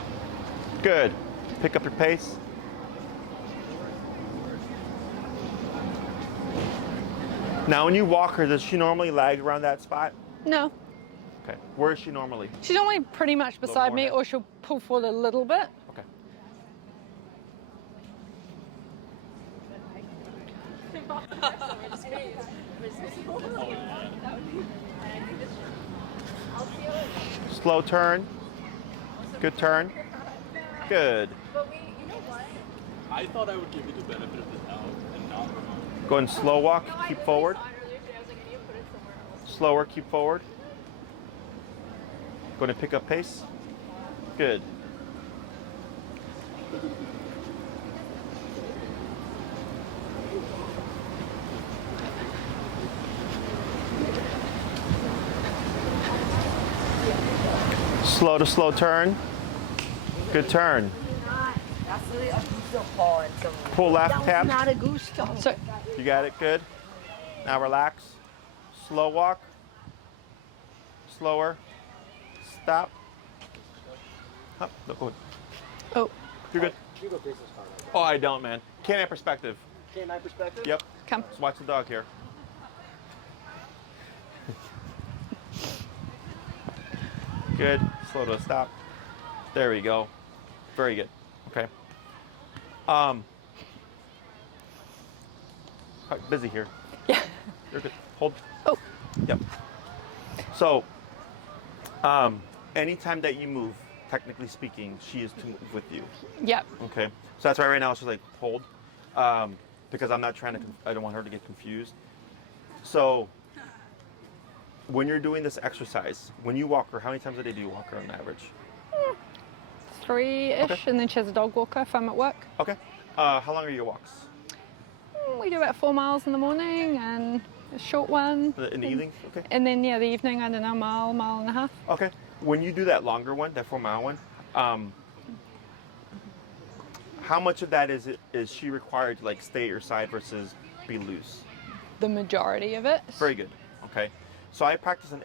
Good. Pick up your pace. Now when you walk her, does she normally lag around that spot? No. Okay. Where is she normally? She's only pretty much beside me, ahead. or she'll pull forward a little bit. Okay. Slow turn. Good turn. Good. I thought I would give you the benefit of the doubt and not remove. Go and slow walk. Keep forward. Slower. Keep forward. Going to pick up pace. Good. Slow to slow turn. Good turn. Pull left tap. Not a gusto. So, You got it. Good. Now relax. Slow walk. Slower. Stop. Up. No, go ahead. oh, You're good. You go business card. Oh, I don't, man. Canine perspective. Canine perspective? Yep. come. Just watch the dog here. Good. Slow to a stop. There we go. Very good. Okay. Quite busy here. Yeah. You're good. Hold. Oh, Yep. So, anytime that you move, technically speaking, she is to move with you. yep. Okay. So that's why right now it's just like hold, because I'm not trying to. I don't want her to get confused. So, when you're doing this exercise, when you walk her, how many times a day do you walk her on average? 3-ish, Okay. and then she has a dog walker if I'm at work. Okay. How long are your walks? We do about 4 miles in the morning and a short one. In the evening? Okay. And then, yeah, the evening, I don't know, mile and a half. Okay. When you do that longer one, that 4-mile one, how much of that is she required to like stay at your side versus be loose? The majority of it. Very good. Okay. So I practice an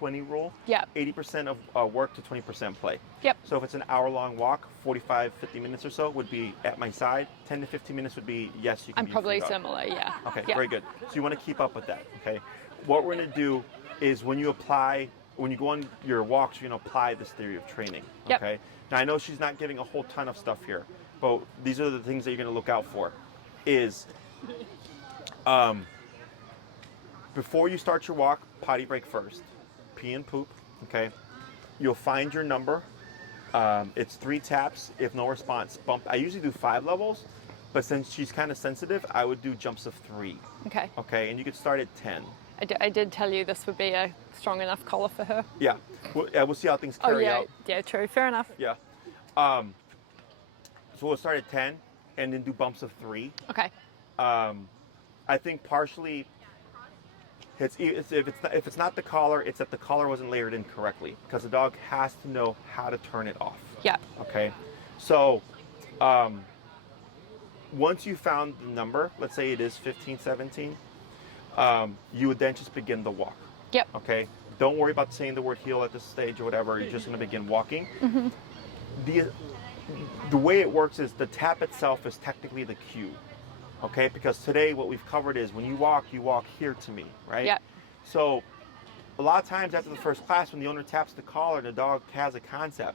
80-20 rule. Yep. 80% of work to 20% play. Yep. So if it's an hour-long walk, 45, 50 minutes or so would be at my side. 10 to 15 minutes would be, yes, you can I'm be a probably free dog. similar, yeah. Okay, Yeah. very good. So you want to keep up with that, okay? What we're going to do is when you go on your walks, you're going to apply this theory of training, Yep. okay? Now, I know she's not giving a whole ton of stuff here, but these are the things that you're going to look out for. Is before you start your walk, potty break first. Pee and poop, okay? You'll find your number. It's 3 taps. If no response, bump. I usually do 5 levels, but since she's kind of sensitive, I would do jumps of 3, Okay. okay? And you could start at 10. I did tell you this would be a strong enough collar for her. Yeah, we'll see how things Oh, carry yeah. out. Yeah, true. Fair enough. Yeah. So we'll start at 10 and then do bumps of 3. Okay. I think partially if it's not the collar, it's that the collar wasn't layered in correctly because the dog has to know how to turn it off. Yeah. Okay. So once you found the number, let's say it is 15, 17, you would then just begin the walk. Yep. Okay. Don't worry about saying the word heel at this stage or whatever. You're just going to begin walking. Mm-hmm. The way it works is the tap itself is technically the cue. Okay, because today what we've covered is when you walk here to me, right? Yeah. So a lot of times after the first class, when the owner taps the collar and the dog has a concept,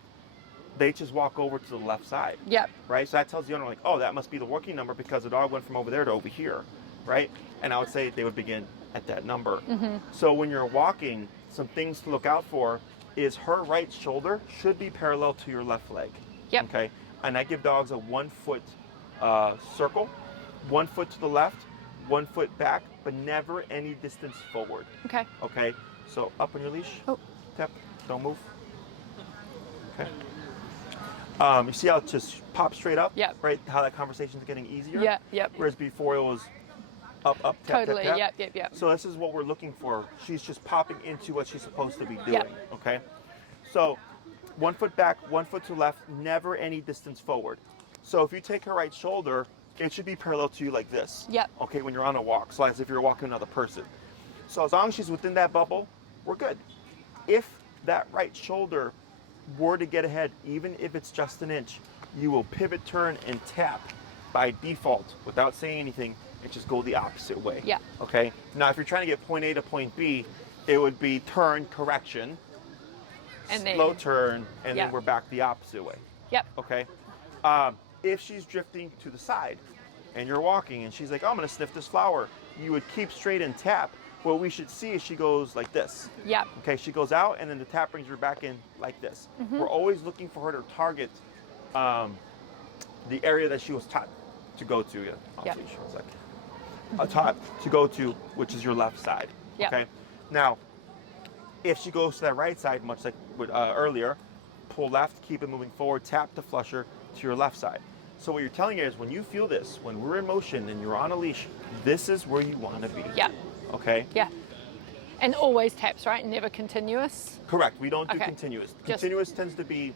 they just walk over to the left side. Yep. Right? So that tells the owner like, oh, that must be the working number because the dog went from over there to over here. right? And I would say they would begin at that number. So when you're walking, some things to look out for is her right shoulder should be parallel to your left leg. Yep. Okay. And I give dogs a 1 foot circle, 1 foot to the left, 1 foot back, but never any distance forward. Okay. Okay. So up on your leash. Oh. Tap. Don't move. Okay. You see how it just pops straight up? Yep. Right? How that conversation's getting easier? Yeah, yep. Whereas before it was up, tap, Totally, tap, tap. yep. So this is what we're looking for. She's just popping into what she's supposed to be doing, Yep. okay? So 1 foot back, 1 foot to left, never any distance forward. So if you take her right shoulder, it should be parallel to you like this. Yep. Okay, when you're on a walk, so as if you're walking another person. So as long as she's within that bubble, we're good. If that right shoulder were to get ahead, even if it's just an inch, you will pivot, turn, and tap by default without saying anything and just go the opposite way. Yeah. Okay? Now, if you're trying to get point A to point B, it would be turn, correction, And then- slow turn, and Yeah. then we're back the opposite way. Yep. Okay? If she's drifting to the side and you're walking and she's like, oh, I'm going to sniff this flower, you would keep straight and tap. What we should see is she goes like this. Yep. Okay, she goes out and then the tap brings her back in like this. We're always looking for her to target the area that she was taught to go to. Yep. Taught to go to, which is your left side. Yep. Okay. Now, if she goes to that right side, much like earlier, pull left, keep it moving forward, tap the flusher to your left side. So what you're telling her is when you feel this, when we're in motion and you're on a leash, this is where you want to be. Yeah. Okay? Yeah. And always taps, right? Never continuous. Correct. We don't do Okay. continuous. Just- Continuous tends to be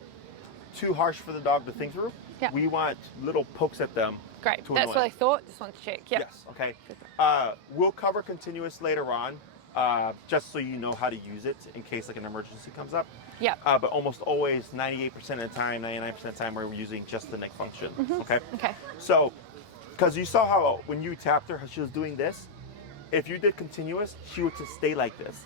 too harsh for the dog to think through. Yeah. We want little pokes at them. Great. to That's annoy what I them. thought. Just wanted to check. Yep. Yes. Okay. We'll cover continuous later on, just so you know how to use it in case like an emergency comes up. Yeah. But almost always, 98% of the time, 99% of the time, we're using just the neck function. Okay. Okay. So, because you saw how when you tapped her, she was doing this. If you did continuous, she would just stay like this,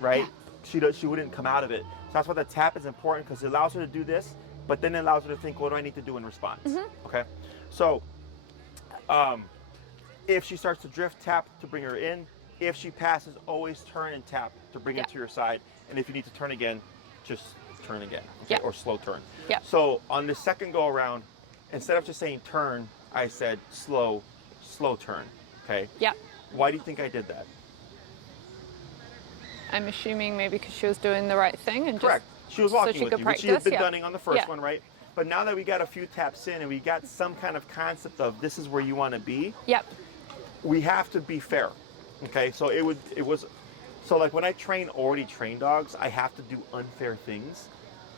right? She wouldn't come out of it. So that's why the tap is important because it allows her to do this, but then it allows her to think, what do I need to do in response? Okay. So, if she starts to drift, tap to bring her in. If she passes, always turn and tap to bring Yeah. it to your side. And if you need to turn again, just turn again, okay? Yeah. Or slow turn. Yeah. So on the second go around, instead of just saying turn, I said slow turn, okay? Yeah. Why do you think I did that? I'm assuming maybe because she was doing the right thing and Correct. She was walking she with could you, which she had practice, been yeah. doing on the first Yeah. one, right? But now that we got a few taps in and we got some kind of concept of this is where you want to be, just. Yep. we have to be fair. Okay, so so like when I already trained dogs, I have to do unfair things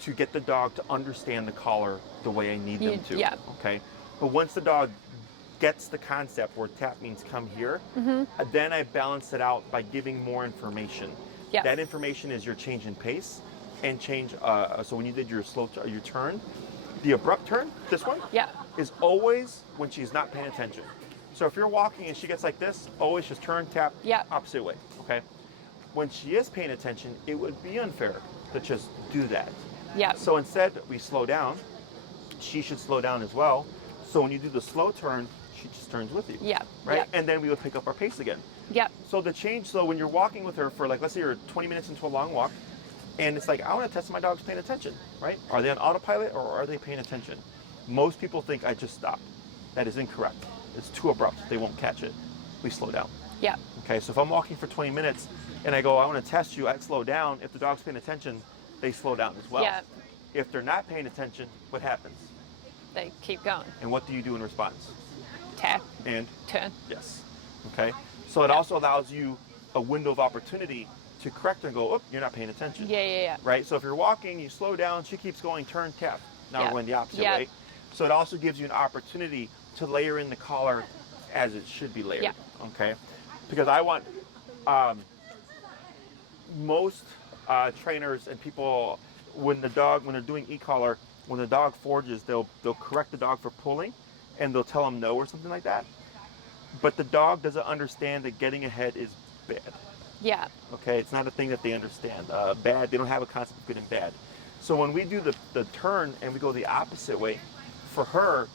to get the dog to understand the collar the way I need them to. Yeah. Okay, but once the dog gets the concept where tap means come here, then I balance it out by giving more information. Yeah. That information is your change in pace and change. So when you did your your turn, the abrupt turn, this one, Yeah. is always when she's not paying attention. So if you're walking and she gets like this, always just turn, tap, Yeah. opposite way, okay? When she is paying attention, it would be unfair to just do that. Yeah. So instead, we slow down. She should slow down as well. So when you do the slow turn, she just turns with you. Yeah. Right? Yeah. And then we would pick up our pace again. Yep. So the change, so when you're walking with her for like, let's say you're 20 minutes into a long walk, and it's like, I want to test if my dog's paying attention, right? Are they on autopilot or are they paying attention? Most people think I just stopped. That is incorrect. It's too abrupt. They won't catch it. We slow down. Yep. Okay, so if I'm walking for 20 minutes and I go, I want to test you, I'd slow down. If the dog's paying attention, they slow down as well. Yeah. If they're not paying attention, what happens? They keep going. And what do you do in response? Tap. And Turn. yes. Okay, so it also allows you a window of opportunity to correct her and go, oh, you're not paying attention. Yeah. Right? So if you're walking, you slow down, she keeps going, turn, tap. Now Yeah. we're going the opposite Yeah. way. So it also gives you an opportunity to layer in the collar as it should be layered. Yeah. Okay? Because I want most trainers and people, when they're doing e-collar, when the dog forges, they'll correct the dog for pulling and they'll tell them no or something like that. But the dog doesn't understand that getting ahead is bad. Yeah. Okay, it's not a thing that they understand. Bad, they don't have a concept of good and bad. So when we do the turn and we go the opposite way, for her,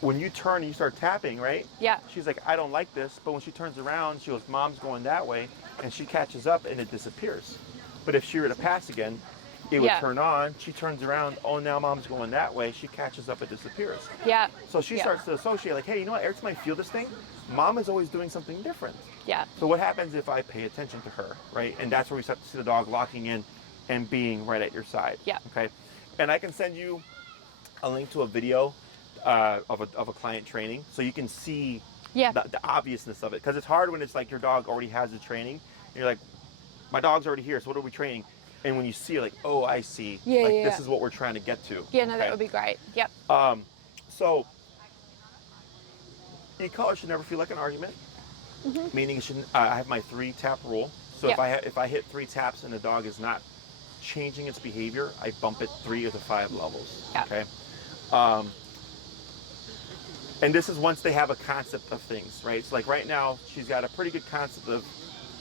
when you turn and you start tapping, right? Yeah. She's like, I don't like this. But when she turns around, she goes, Mom's going that way. And she catches up and it disappears. But if she were to pass again, it would turn on. She turns around. Oh, now Mom's going that way. She catches up. It disappears. Yeah. So she starts to associate like, hey, you know what? Every time I feel this thing, Mom is always doing something different. Yeah. So what happens if I pay attention to her, right? And that's where we start to see the dog locking in and being right at your side. Yeah. Okay. And I can send you a link to a video of a client training, so you can see the obviousness of it. Because it's hard when it's like your dog already has the training. And you're like, my dog's already here, so what are we training? And when you see it, like, oh, I see. This is what we're trying to get to. Yeah, no, that would be great. Yep. So e-collar should never feel like an argument. Meaning, it shouldn't. I have my 3-tap rule. So if I hit 3 taps and the dog is not changing its behavior, I bump it 3 to 5 levels. Yep. Okay. And this is once they have a concept of things, right? So like right now, she's got a pretty good concept of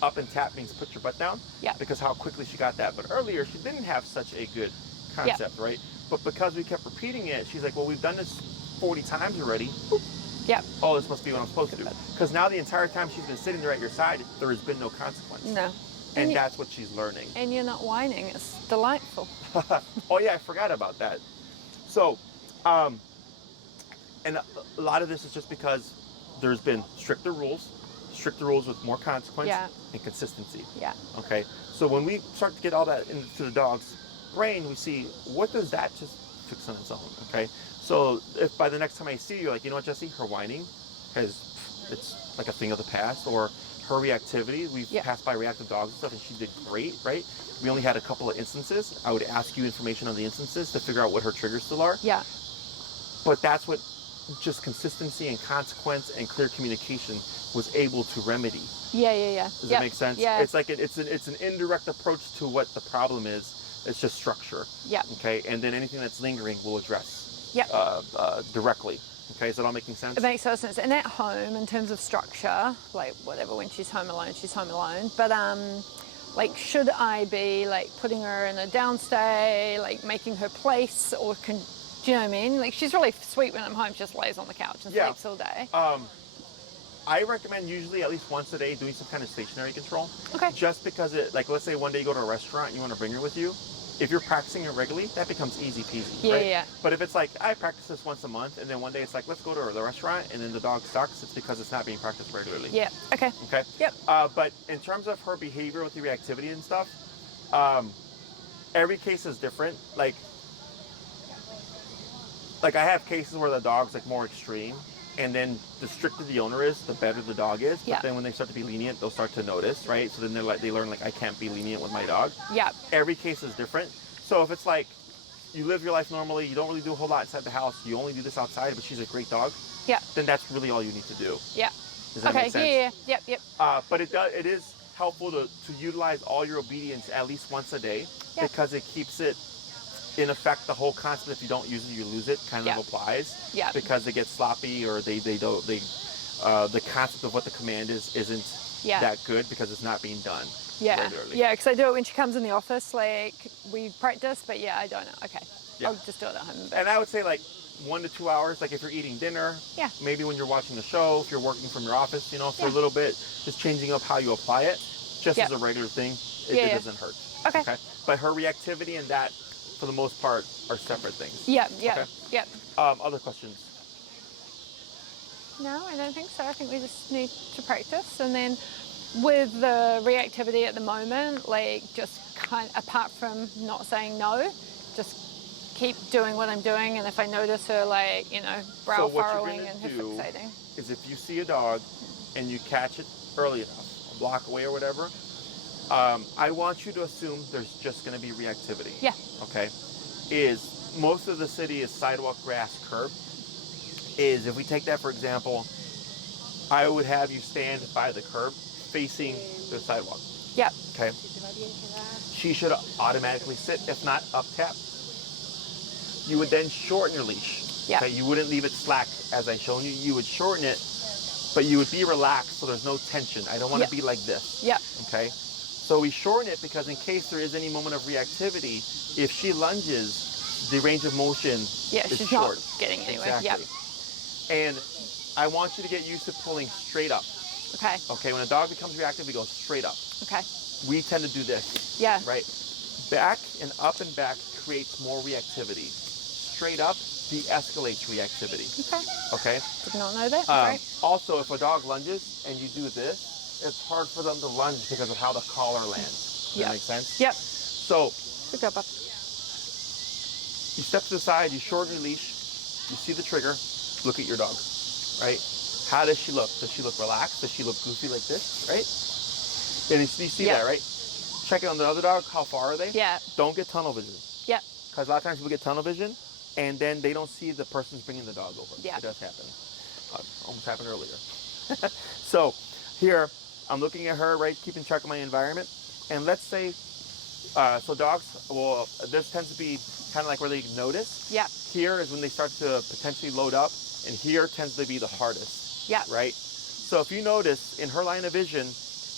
up and tap means put your butt down. Yeah. Because how quickly she got that. But earlier, she didn't have such a good concept, right? But because we kept repeating it, she's like, well, we've done this 40 times already. Boop. Yeah. Oh, this must be what I'm supposed to do. Because now the entire time she's been sitting there at your side, there has been no consequence. No. And that's what she's learning. And you're not whining. It's delightful. Oh, yeah, I forgot about that. So, and a lot of this is just because there's been stricter rules with more consequence and consistency. Yeah. Okay. So when we start to get all that into the dog's brain, we see, what does that just fix on its own? Okay. So if by the next time I see you, like, you know what, Jesse, her whining it's like a thing of the past, or her reactivity, we've passed by reactive dogs and stuff, and she did great, right? We only had a couple of instances. I would ask you information on the instances to figure out what her triggers still are. Yeah. But that's what just consistency and consequence and clear communication was able to remedy. Does that make sense? Yeah. It's like it's an indirect approach to what the problem is. It's just structure. Yeah. Okay. And then anything that's lingering we'll address. Directly. Okay. Is that all making sense? It makes total sense. And at home, in terms of structure, like whatever, when she's home alone, she's home alone. But like, should I be like putting her in a downstay, like making her place, or do you know what I mean? Like, she's really sweet when I'm home. She just lays on the couch and sleeps all day. I recommend usually at least once a day doing some kind of stationary control. Okay. Just because like, let's say one day you go to a restaurant and you want to bring her with you. If you're practicing it regularly, that becomes easy peasy, right? Yeah. But if it's like, I practice this once a month, and then one day it's like, let's go to the restaurant, and then the dog sucks, it's because it's not being practiced regularly. Yeah. Okay. Okay. Yep. But in terms of her behavior with the reactivity and stuff, every case is different. Like I have cases where the dog's like more extreme, and then the stricter the owner is, the better the dog is. But then when they start to be lenient, they'll start to notice, right? So then they learn, like, I can't be lenient with my dog. Yeah. Every case is different. So if it's like you live your life normally, you don't really do a whole lot inside the house, you only do this outside, but she's a great dog. Yeah. Then that's really all you need to do. Yeah. Does that make sense? Yeah. Yep. But it is helpful to utilize all your obedience at least once a day, because it keeps it in effect. The whole concept, if you don't use it, you lose it, kind of applies. Yeah. Because they get sloppy, or the concept of what the command isn't that good because it's not being done regularly. Yeah, because I do it when she comes in the office, like we practice, but I don't know. Okay. Yeah. I'll just do it at home. And I would say like 1 to 2 hours, like if you're eating dinner, maybe when you're watching the show, if you're working from your office, for a little bit, just changing up how you apply it, just as a regular thing, it doesn't hurt. Okay. But her reactivity and that, for the most part, are separate things. Yeah. Okay. Other questions? No, I don't think so. I think we just need to practice. And then with the reactivity at the moment, like just apart from not saying no, just keep doing what I'm doing. And if I notice her, like, brow furrowing and her fixating. Is if you see a dog and you catch it early enough, a block away or whatever, I want you to assume there's just going to be reactivity. Yeah. Okay. Most of the city is sidewalk, grass, curb. If we take that for example, I would have you stand by the curb facing the sidewalk. Yeah. Okay. She should automatically sit, if not up tap. You would then shorten your leash. Yeah. Okay. You wouldn't leave it slack as I shown you. You would shorten it, but you would be relaxed so there's no tension. I don't want to be like this. Yeah. Okay. So we shorten it because in case there is any moment of reactivity, if she lunges, the range of motion is she's short. Not getting anywhere. Exactly. And I want you to get used to pulling straight up. Okay. Okay, when a dog becomes reactive, we go straight up. Okay. We tend to do this. Yeah. Right? Back and up and back creates more reactivity. Straight up de-escalates reactivity. Okay. Okay? Did not know that. Great. Also, if a dog lunges and you do this, it's hard for them to lunge because of how the collar lands. Does that make sense? Yep. So, Good job, bub. you step to the side, you shorten your leash, you see the trigger, look at your dog, right? How does she look? Does she look relaxed? Does she look goofy like this, right? And you see that, right? Check it on the other dog, how far are they? Yeah. Don't get tunnel vision. Yeah. Because a lot of times people get tunnel vision, and then they don't see the person's bringing the dog over. Yeah. It does happen. Almost happened earlier. So here, I'm looking at her, right, keeping track of my environment. And let's say, so dogs, well, this tends to be kind of like where they notice. Yeah. Here is when they start to potentially load up, and here tends to be the hardest. Yeah. Right? So if you notice, in her line of vision,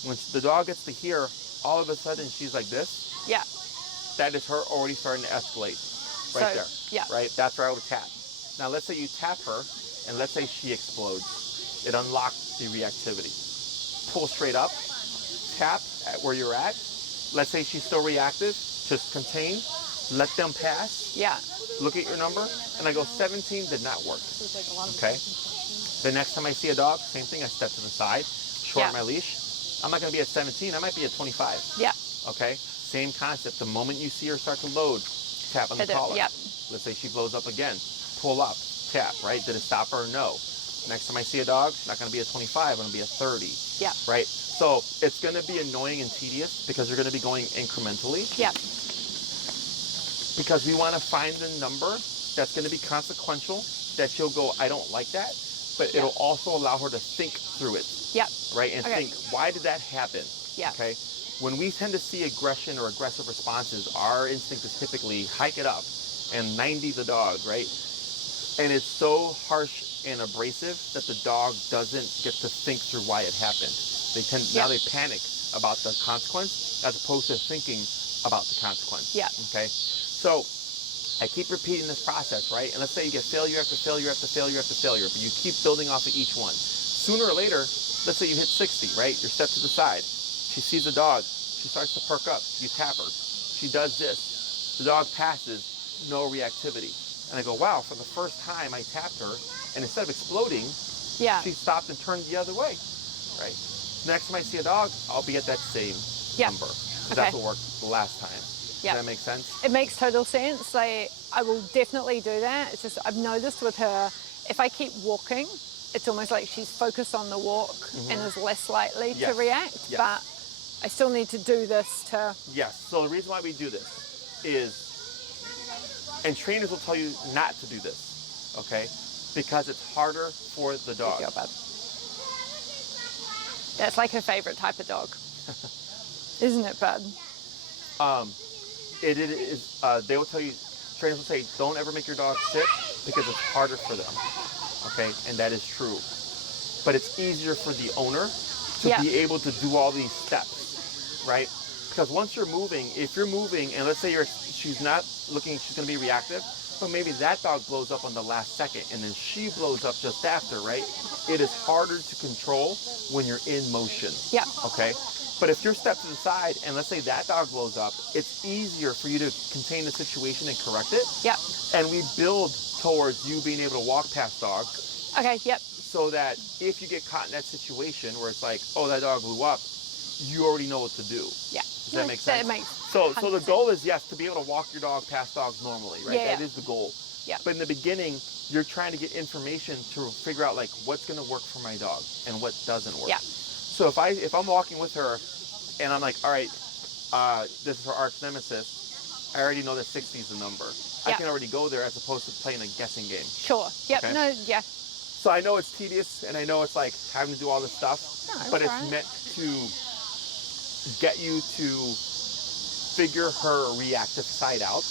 when the dog gets to here, all of a sudden she's like this. Yeah. That is her already starting to escalate. Right there. Yeah. Right? That's where I would tap. Now let's say you tap her, and let's say she explodes. It unlocks the reactivity. Pull straight up, tap at where you're at. Let's say she's still reactive, just contain, let them pass. Yeah. Look at your number, and I go 17 did not work. Okay? The next time I see a dog, same thing, I step to the side, shorten my leash. I'm not gonna be at 17, I might be at 25. Yeah. Okay? Same concept. The moment you see her start to load, tap on the collar. Yep. Let's say she blows up again. Pull up, tap, right? Did it stop her? No. Next time I see a dog, not gonna be at 25, I'm gonna be at 30. Yeah. Right? So it's gonna be annoying and tedious because you're gonna be going incrementally. Yeah. Because we wanna find the number that's gonna be consequential, that she'll go, I don't like that, but it'll also allow her to think through it. Yep. Right? And think, why did that happen? Yeah. Okay? When we tend to see aggression or aggressive responses, our instinct is typically hike it up and 90 the dog, right? And it's so harsh and abrasive that the dog doesn't get to think through why it happened. They tend now they panic about the consequence as opposed to thinking about the consequence. Yeah. Okay. So I keep repeating this process, right? And let's say you get failure after failure after failure after failure, but you keep building off of each one. Sooner or later, let's say you hit 60, right? You're step to the side. She sees the dog. She starts to perk up. You tap her. She does this. The dog passes. No reactivity. And I go, wow, for the first time I tapped her, and instead of exploding, she stopped and turned the other way, right? Next time I see a dog, I'll be at that same number. That's what worked the last time. Does that make sense? It makes total sense. I will definitely do that. It's just, I've noticed with her, if I keep walking, it's almost like she's focused on the walk and is less likely to react. But I still need to do this to... Yes. So the reason why we do this is, and trainers will tell you not to do this, okay? Because it's harder for the dog. Good job, bud. That's like her favorite type of dog. Isn't it, bud? It is, they will tell you, trainers will say, don't ever make your dog sit because it's harder for them, okay? And that is true. But it's easier for the owner to be able to do all these steps, right? Because once you're moving, if you're moving, and let's say she's not looking, she's gonna be reactive, but maybe that dog blows up on the last second, and then she blows up just after, right? It is harder to control when you're in motion, okay? But if you're step to the side, and let's say that dog blows up, it's easier for you to contain the situation and correct it. And we build towards you being able to walk past dogs. So that if you get caught in that situation where it's like, oh, that dog blew up, you already know what to do. Does that make sense? That makes so the goal is, yes, to be able to walk your dog past dogs normally, right? That is the goal. But in the beginning, you're trying to get information to figure out like what's going to work for my dog and what doesn't work. So if I'm walking with her and I'm like, all right, this is her arch nemesis, I already know that 60 is the number. I can already go there as opposed to playing a guessing game. Okay? So I know it's tedious and I know it's like having to do all this stuff, but it's meant to get you to figure her reactive side out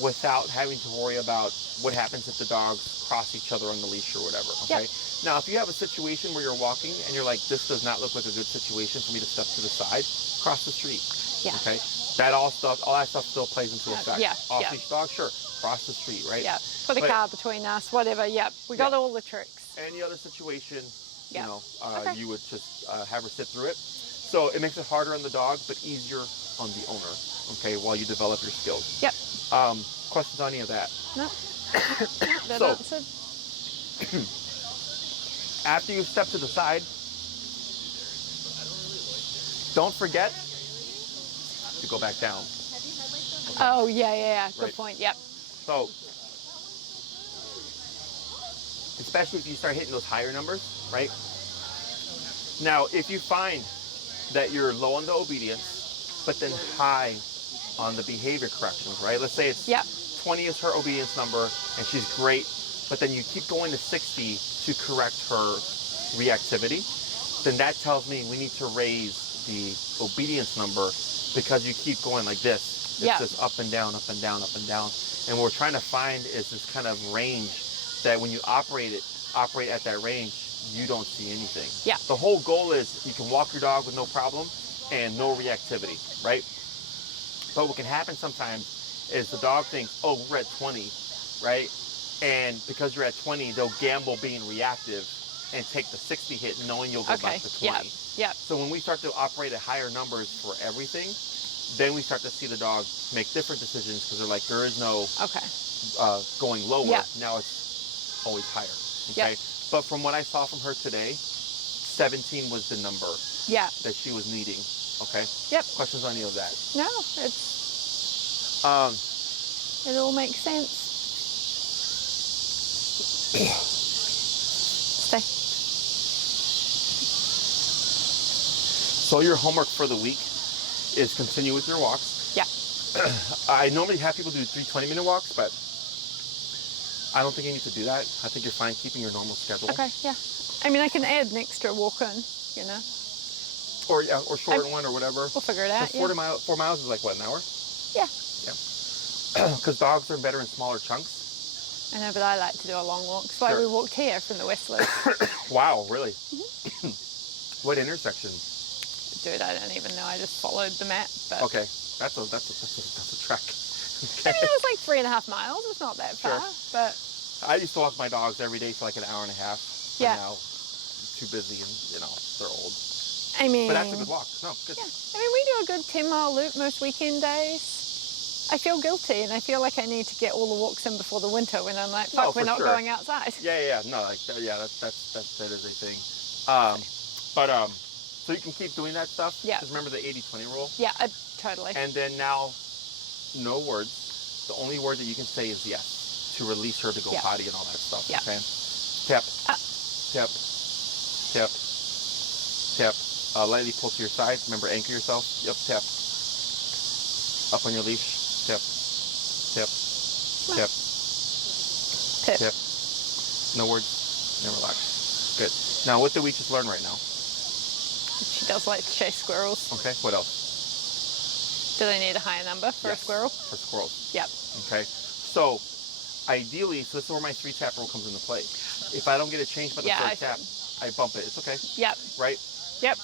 without having to worry about what happens if the dogs cross each other on the leash or whatever, okay? Now, if you have a situation where you're walking and you're like, this does not look like a good situation for me to step to the side, cross the street, okay? All that stuff still plays into effect. Off-leash dog, sure. cross the street, right? Yeah. Put a But car between us, whatever. Yep. We got all the tricks. any other situation, Yeah. you know, Okay. you would just have her sit through it. So it makes it harder on the dog, but easier on the owner, okay, while you develop your skills. Yep. Questions on any of that? No. That So- answered. After you step to the side, don't forget to go back down. Oh, yeah. Good Right. point. Yep. So, especially if you start hitting those higher numbers, right? Now, if you find that you're low on the obedience, but then high on the behavior corrections, right? Let's say it's Yep. 20 is her obedience number, and she's great, but then you keep going to 60 to correct her reactivity, then that tells me we need to raise the obedience number because you keep going like this. It's Yeah. just up and down, up and down, up and down. And what we're trying to find is this kind of range that when you operate at that range, you don't see anything. Yeah. The whole goal is you can walk your dog with no problem and no reactivity, right? But what can happen sometimes is the dog thinks, oh, we're at 20, right? And because you're at 20, they'll gamble being reactive and take the 60 hit knowing you'll go back to 20. Yep. So when we start to operate at higher numbers for everything, then we start to see the dog make different decisions because they're like, there is no Okay. going lower. Yeah. Now it's always higher. Okay. Yep. But from what I saw from her today, 17 was the number Yeah. that she was needing. Okay. Yep. Questions on any of that? No, it all makes sense. Stay. So your homework for the week is continue with your walks. Yeah. I normally have people do 3 20-minute walks, but I don't think you need to do that. I think you're fine keeping your normal schedule. Okay, yeah. I mean, I can add an extra walk in, you know. Or shorten one or whatever. We'll figure it out, 'Cause 4 miles is like, what, an hour? Yeah. Because dogs are better in smaller chunks. I know, but I like to do a long walk. That's why Sure. we walked here from the West Loop. Wow, really? Mm-hmm. What intersection? Dude, I don't even know. I just followed the map. But Okay, that's a trek. I mean, it was like 3.5 miles. It's not that Sure. far. But I used to walk my dogs every day for like an hour and a half. Yeah. And now I'm too busy and, they're old. I mean, But that's a good walk. No, good. yeah. I mean, we do a good 10-mile loop most weekend days. I feel guilty, and I feel like I need to get all the walks in before the winter when I'm like, No, fuck, we're for not sure. going outside. Yeah. No, like, that is a thing. So you can keep doing that stuff. Yeah. Just remember the 80-20 rule. Yeah, totally. And then now, no words. The only word that you can say is yes to release her to go Yeah. potty and all that stuff. Yeah. Okay. Tip. Tip. Tip. Tip. Lightly pull to your side. Remember, anchor yourself. Yep. Tip. Up on your leash. Tip. Tip. Tip. Tip. Tip. No words. Then relax. Good. Now, what did we just learn right now? She does like to chase squirrels. Okay. What else? Do they need a higher number for a Yes, squirrel? For squirrels. Yep. Okay. So, ideally, this is where my 3-tap rule comes into play. If I don't get it changed by the Yeah, third tap, I bump it. It's okay, Yep. right? Yep.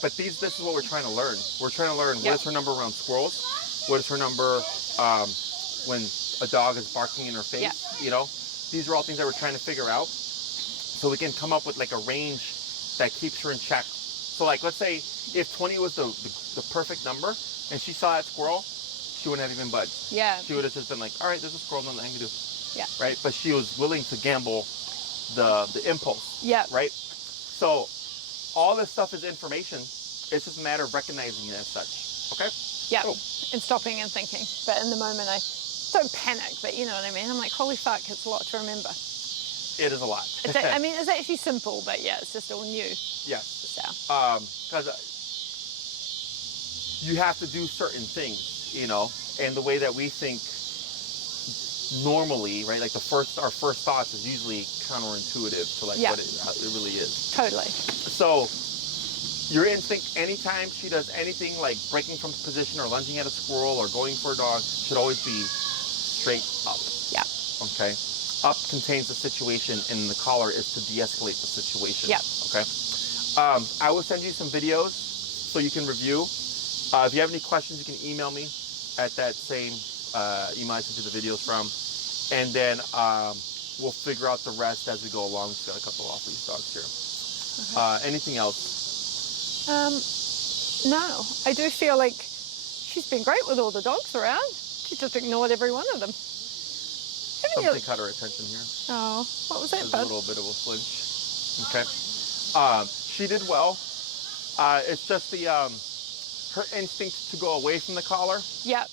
But this is what we're trying to learn. We're trying to learn Yep. what is her number around squirrels, what is her number when a dog is barking in her face. Yeah. These are all things that we're trying to figure out, so we can come up with like a range that keeps her in check. So like, let's say if 20 was the perfect number, and she saw that squirrel, she wouldn't have even budged. Yeah. She would have just been like, all right, there's a squirrel, nothing I can do. Yeah. Right? But she was willing to gamble the impulse. Yep. Right? So all this stuff is information. It's just a matter of recognizing it as such. Okay? Yep. Cool. And stopping and thinking. But in the moment, I don't panic, but you know what I mean? I'm like, holy fuck, it's a lot to remember. It is a lot. I mean, it's actually simple, but yeah, it's just all new. Yes. So. Because you have to do certain things, and the way that we think normally, right? Like our first thoughts is usually counterintuitive to like Yeah. what it really is. Totally. So your instinct, anytime she does anything like breaking from position or lunging at a squirrel or going for a dog, should always be straight up. Yeah. Okay. Up contains the situation, and the collar is to de-escalate the situation. Yep. Okay. I will send you some videos so you can review. If you have any questions, you can email me at that same you might send you the videos from, and then we'll figure out the rest as we go along. Just got a couple off these dogs here. Okay. Anything else? No, I do feel like she's been great with all the dogs around. She's just ignored every one of them. Something caught her attention here. Oh, what was that, There's bud? a little bit of a flinch. Okay. She did well. It's just the her instinct to go away from the collar. Yep.